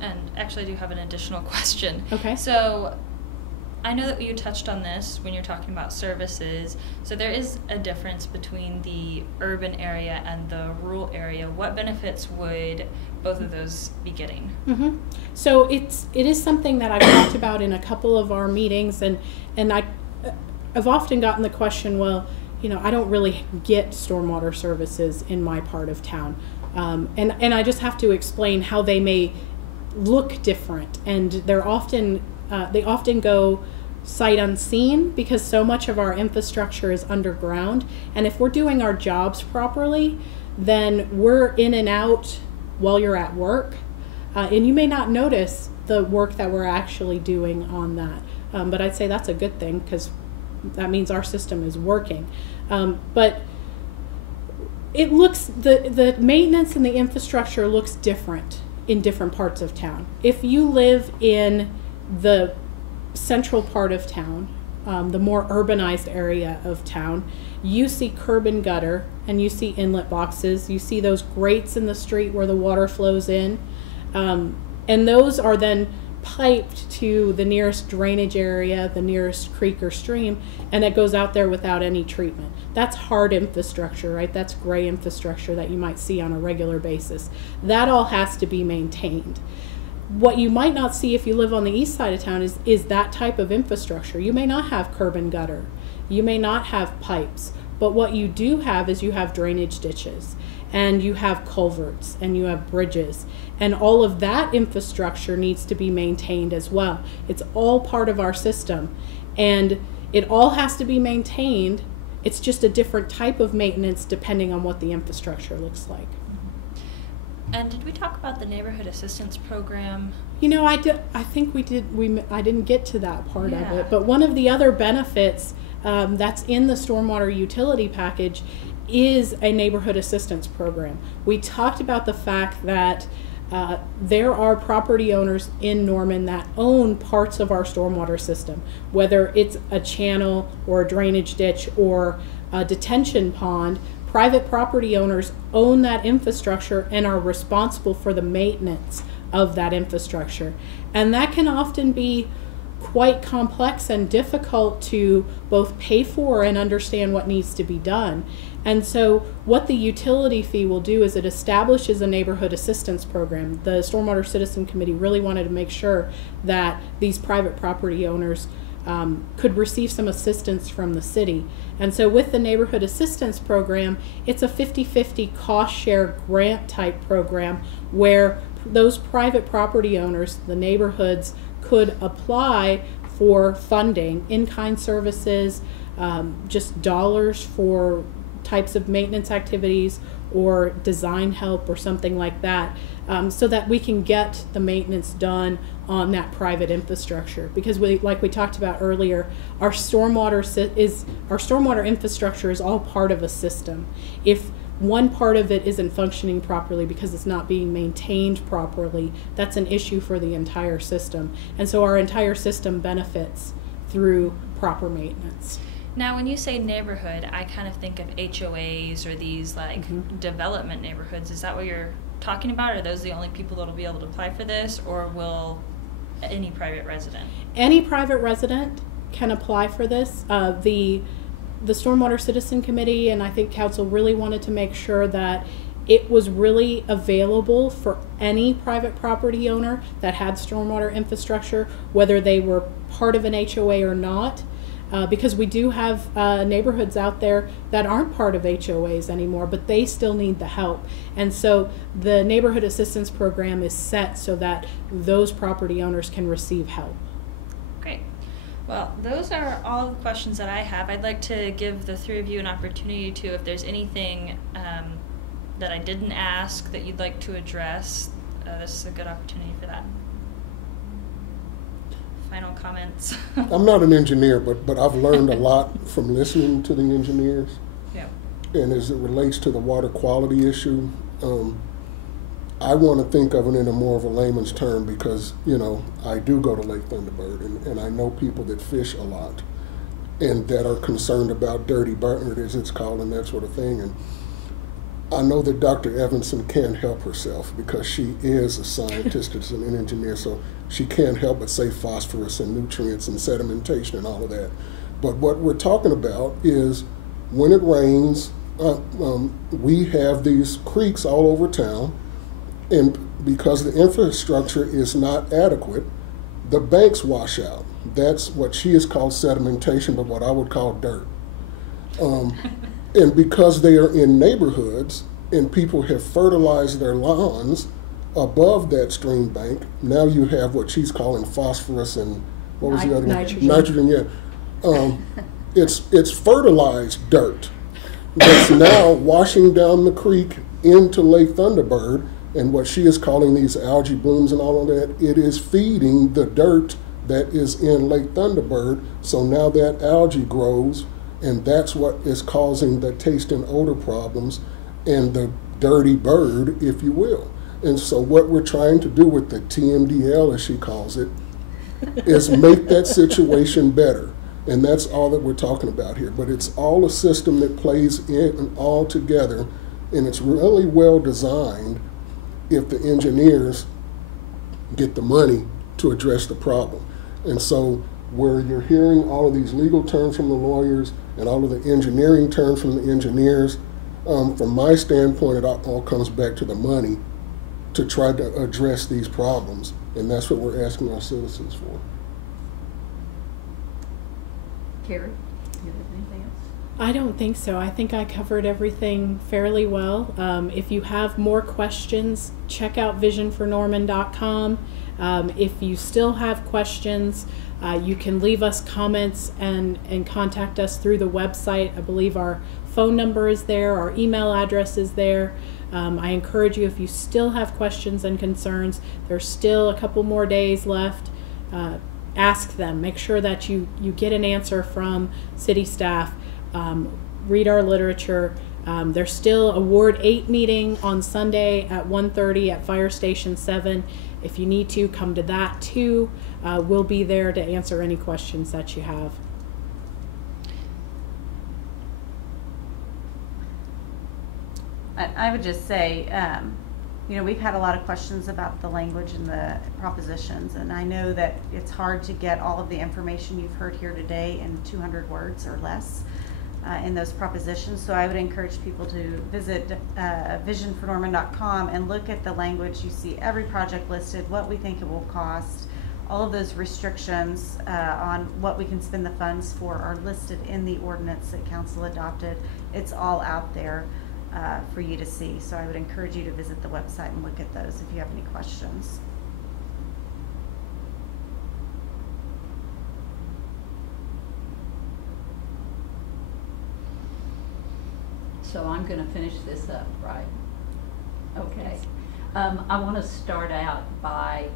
And actually I do have an additional question. Okay. So I know that you touched on this when you're talking about services. So there is a difference between the urban area and the rural area. What benefits would both of those be getting? Mm-hmm. So it is something that I've talked about in a couple of our meetings, and I've often gotten the question, well, you know, I don't really get stormwater services in my part of town. And I just have to explain how they may look different, and they're often they often go sight unseen because so much of our infrastructure is underground. And if we're doing our jobs properly, then we're in and out while you're at work, and you may not notice the work that we're actually doing on that. But I'd say that's a good thing because that means our system is working. But it looks, the maintenance and the infrastructure looks different in different parts of town. If you live in the central part of town, the more urbanized area of town, you see curb and gutter, and you see inlet boxes, you see those grates in the street where the water flows in, and those are then piped to the nearest drainage area, the nearest creek or stream, and it goes out there without any treatment. That's hard infrastructure, right? That's gray infrastructure that you might see on a regular basis. That all has to be maintained. What you might not see if you live on the east side of town is that type of infrastructure. You may not have curb and gutter. You may not have pipes. But what you do have is you have drainage ditches, and you have culverts, and you have bridges. And all of that infrastructure needs to be maintained as well. It's all part of our system, and it all has to be maintained. It's just a different type of maintenance depending on what the infrastructure looks like. And did we talk about the neighborhood assistance program? You know, I think we did. I didn't get to that part of Yeah. it. But one of the other benefits that's in the stormwater utility package is a neighborhood assistance program. We talked about the fact that there are property owners in Norman that own parts of our stormwater system, whether it's a channel or a drainage ditch or a detention pond. Private property owners own that infrastructure and are responsible for the maintenance of that infrastructure. And that can often be quite complex and difficult to both pay for and understand what needs to be done. And so what the utility fee will do is it establishes a neighborhood assistance program. The Stormwater Citizen Committee really wanted to make sure that these private property owners could receive some assistance from the city. And so with the neighborhood assistance program, it's a 50-50 cost share grant type program where those private property owners, the neighborhoods, could apply for funding, in-kind services, just dollars for types of maintenance activities or design help or something like that, so that we can get the maintenance done on that private infrastructure. Because like we talked about earlier, our stormwater infrastructure is all part of a system. If one part of it isn't functioning properly because it's not being maintained properly, that's an issue for the entire system. And so our entire system benefits through proper maintenance. Now, when you say neighborhood, I kind of think of HOAs or these like development neighborhoods. Is that what you're talking about? Are those the only people that will be able to apply for this, or will any private resident? Any private resident can apply for this. The Stormwater Citizen Committee and I think Council really wanted to make sure that it was really available for any private property owner that had stormwater infrastructure, whether they were part of an HOA or not. Because we do have neighborhoods out there that aren't part of HOAs anymore, but they still need the help. And so the neighborhood assistance program is set so that those property owners can receive help. Great. Well, those are all the questions that I have. I'd like to give the three of you an opportunity to, if there's anything that I didn't ask that you'd like to address, this is a good opportunity for that. Final comments. I'm not an engineer, but I've learned a lot from listening to the engineers. Yeah. And as it relates to the water quality issue, I want to think of it in a more of a layman's term because, you know, I do go to Lake Thunderbird and I know people that fish a lot and that are concerned about dirty bird, as it's called, and that sort of thing. And I know that Dr. Evenson can't help herself because she is a scientist and an engineer, so she can't help but say phosphorus and nutrients and sedimentation and all of that. But what we're talking about is when it rains, we have these creeks all over town, and because the infrastructure is not adequate, The banks wash out. That's what she has called sedimentation, but what I would call dirt. And because they are in neighborhoods and people have fertilized their lawns above that stream bank, now you have what she's calling phosphorus and what was the other Nitrogen. one? Nitrogen, yeah. It's fertilized dirt that's now washing down the creek into Lake Thunderbird, and what she is calling these algae blooms and all of that, it is feeding the dirt that is in Lake Thunderbird. So now that algae grows, and that's what is causing the taste and odor problems and the dirty bird, if you will. And so what we're trying to do with the TMDL, as she calls it, is make that situation better. And that's all that we're talking about here. But it's all a system that plays in all together, and it's really well designed if the engineers get the money to address the problem. And so where you're hearing all of these legal terms from the lawyers and all of the engineering terms from the engineers, from my standpoint, it all comes back to the money to try to address these problems. And that's what we're asking our citizens for. Carrie, do you have anything else? I don't think so. I think I covered everything fairly well. If you have more questions, check out visionfornorman.com. If you still have questions, you can leave us comments and contact us through the website. I believe our phone number is there, our email address is there. I encourage you, if you still have questions and concerns, there's still a couple more days left. Ask them. Make sure that you get an answer from city staff. Read our literature. There's still a Ward 8 meeting on Sunday at 1:30 at Fire Station 7. If you need to, come to that too. We'll be there to answer any questions that you have. I would just say, you know, we've had a lot of questions about the language and the propositions, and I know that it's hard to get all of the information you've heard here today in 200 words or less in those propositions. So I would encourage people to visit visionfornorman.com and look at the language. You see every project listed, what we think it will cost. All of those restrictions on what we can spend the funds for are listed in the ordinance that council adopted. It's all out there for you to see. So I would encourage you to visit the website and look at those if you have any questions. So I'm going to finish this up, right? Okay. I want to start out by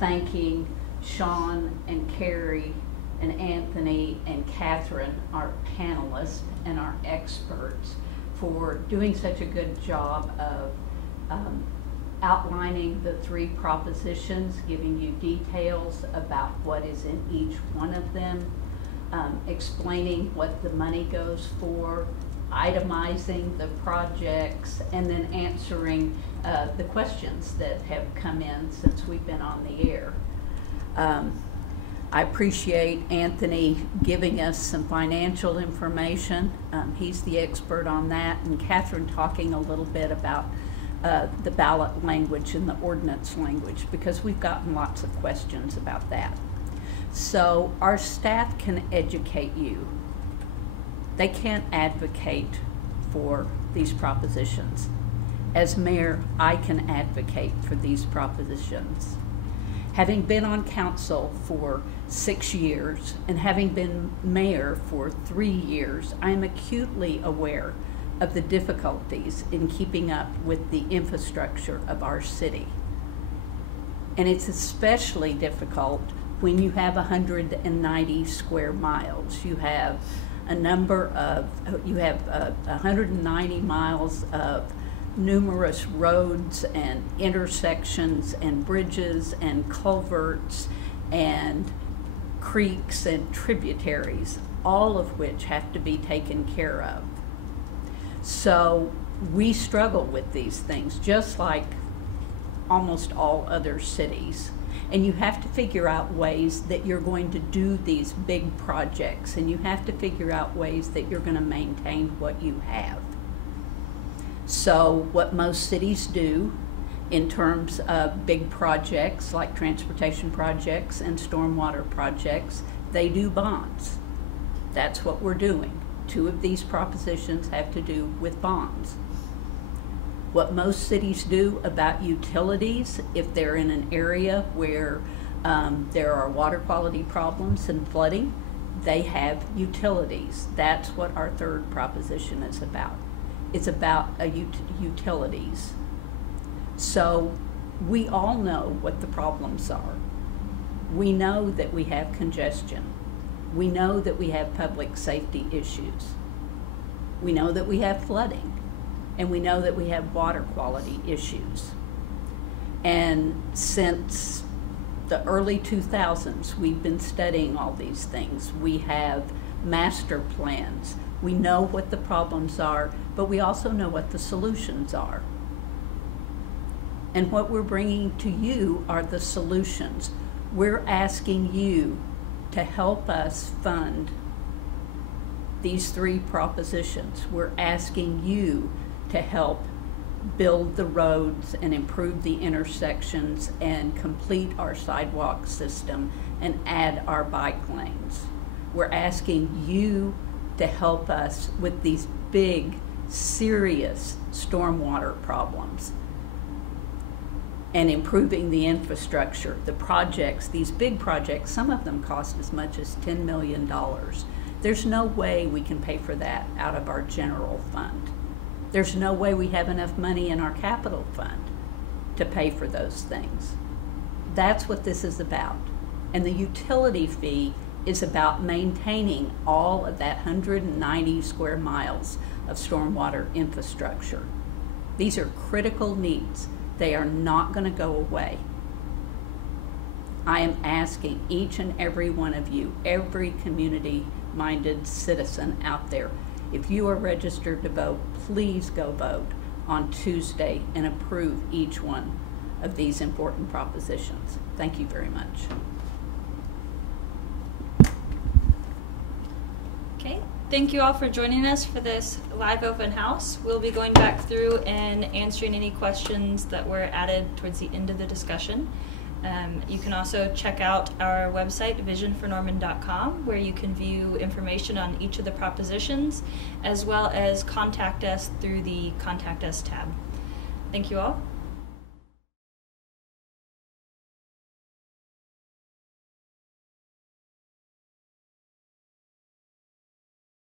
thanking Shawn and Carrie and Anthony and Kathryn, our panelists and our experts, for doing such a good job of outlining the 3 propositions, giving you details about what is in each one of them, explaining what the money goes for, itemizing the projects, and then answering the questions that have come in since we've been on the air. I appreciate Anthony giving us some financial information. He's the expert on that, and Kathryn talking a little bit about the ballot language and the ordinance language, because we've gotten lots of questions about that. So our staff can educate you. They can't advocate for these propositions. As mayor, I can advocate for these propositions. Having been on council for 6 years and having been mayor for 3 years, I am acutely aware of the difficulties in keeping up with the infrastructure of our city. And it's especially difficult when you have 190 square miles. You have 190 miles of numerous roads and intersections and bridges and culverts and creeks and tributaries, all of which have to be taken care of. So we struggle with these things, just like almost all other cities. And you have to figure out ways that you're going to do these big projects, and you have to figure out ways that you're going to maintain what you have. So what most cities do in terms of big projects like transportation projects and stormwater projects, they do bonds. That's what we're doing. 2 of these propositions have to do with bonds. What most cities do about utilities, if they're in an area where there are water quality problems and flooding, they have utilities. That's what our 3rd proposition is about. It's about utilities. So we all know what the problems are. We know that we have congestion. We know that we have public safety issues. We know that we have flooding. And we know that we have water quality issues. And since the early 2000s, we've been studying all these things. We have master plans. We know what the problems are, but we also know what the solutions are. And what we're bringing to you are the solutions. We're asking you to help us fund these 3 propositions. We're asking you to help build the roads and improve the intersections and complete our sidewalk system and add our bike lanes. We're asking you to help us with these big, serious stormwater problems and improving the infrastructure, the projects, these big projects. Some of them cost as much as $10 million. There's no way we can pay for that out of our general fund. There's no way we have enough money in our capital fund to pay for those things. That's what this is about. And the utility fee is about maintaining all of that 190 square miles of stormwater infrastructure. These are critical needs. They are not going to go away. I am asking each and every one of you, every community-minded citizen out there, if you are registered to vote, please go vote on Tuesday and approve each one of these important propositions. Thank you very much. Okay, thank you all for joining us for this live open house. We'll be going back through and answering any questions that were added towards the end of the discussion. You can also check out our website, visionfornorman.com, where you can view information on each of the propositions, as well as contact us through the Contact Us tab. Thank you all.